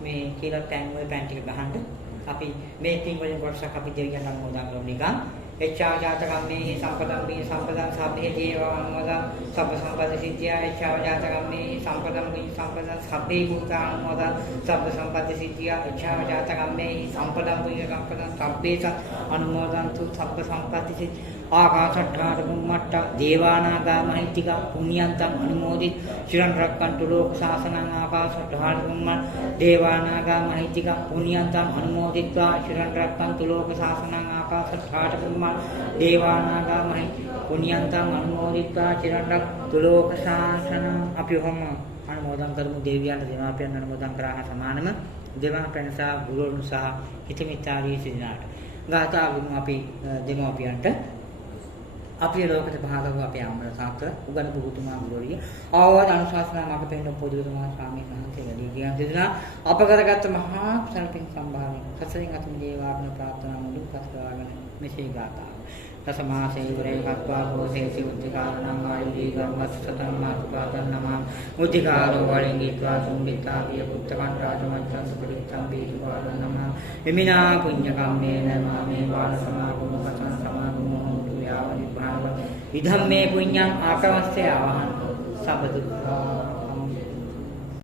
මේ කියලා පෑන් වල පෑන් ටික ගහන්න අපි මේ පින් වලින් කොටසක් අපි දෙවියන් අනුමෝදන් කරමු නිකන් එච්ඡාජාතකම්මේ සම්පදම් මේ සම්පදම් සබ්බේ දේවා අනුමෝදන් සබ්බ සම්පද සිද්ධිය එච්ඡාජාතකම්මේ සම්පදම් මේ සම්පදම් සබ්බේ භූතා අනුමෝදන් සබ්බ සම්පද සිද්ධිය එච්ඡාජාතකම්මේ සම්පදම් මේ සම්පදම් සබ්බේ අනුමෝදන් තු සබ්බ සම්පatti සිද්ධිය ආකාශට්ඨාන බුම්මට්ට දේවානාගා මහිත්‍තිකා පුඤ්ඤන්තං අනුමෝදිත ශිරන් රක්කන්තු ලෝක ශාසනං ආකාශට්ඨාන බුම්ම දේවානාගා මහිත්‍තිකා පුඤ්ඤන්තං අනුමෝදිත්වා ශිරන් රක්කන්තු ලෝක ශාසනං ආකාශට්ඨාන බුම්ම දේවානාගා මහිත්‍තිකා පුඤ්ඤන්තං අනුමෝදිත්වා ශිරන් රක්කන්තු ලෝක ශාසනං අපි ඔහොම අනුමෝදන් කරමු දෙවියන් දෙමාපියන් අනුමෝදන් කරා සමානම දෙමාපියන් සහ ගුරුවරුන් සහ හිතමිත්‍රාදී සිටිනාට ගාථාවකින් අපි දෙමාපියන්ට අපේ ලෝකෙට පහළව අපේ අම්මල සාත්‍ර උගන්පු පුතුමා ගුරුවරිය ආවාද අනුශාසනා මඟ පෙන්න පොදුතුමා ස්වාමීන් වහන්සේලා දීගයන් දෙදෙනා අප කරගත් මහා කුසල පින් සම්භාවයෙන් සසරින් අතුම දේවාග්න ප්‍රාර්ථනා මුළු පස්කරගෙන මෙසේ ගාථාව දසමාසේ වරේ කତ୍වා හෝසේසි උද්ධකාරණං ආයුධී ගම්මස් සතං මාතුපාදන් නමං උද්ධකාරෝ වලින් ගීත්වා සුම්බිතා විය පුත්තකං රාජමච්ඡන් සුපරිත්තං බීජවාදන් නමං එමිනා පුඤ්ඤ කම්මේන මාමේ වාන සමාගම පතං සමාගමෝ ඉදම්මේ පුඤ්ඤං ආකවස්සේ ආවහන් සබ්බ දුක්ඛා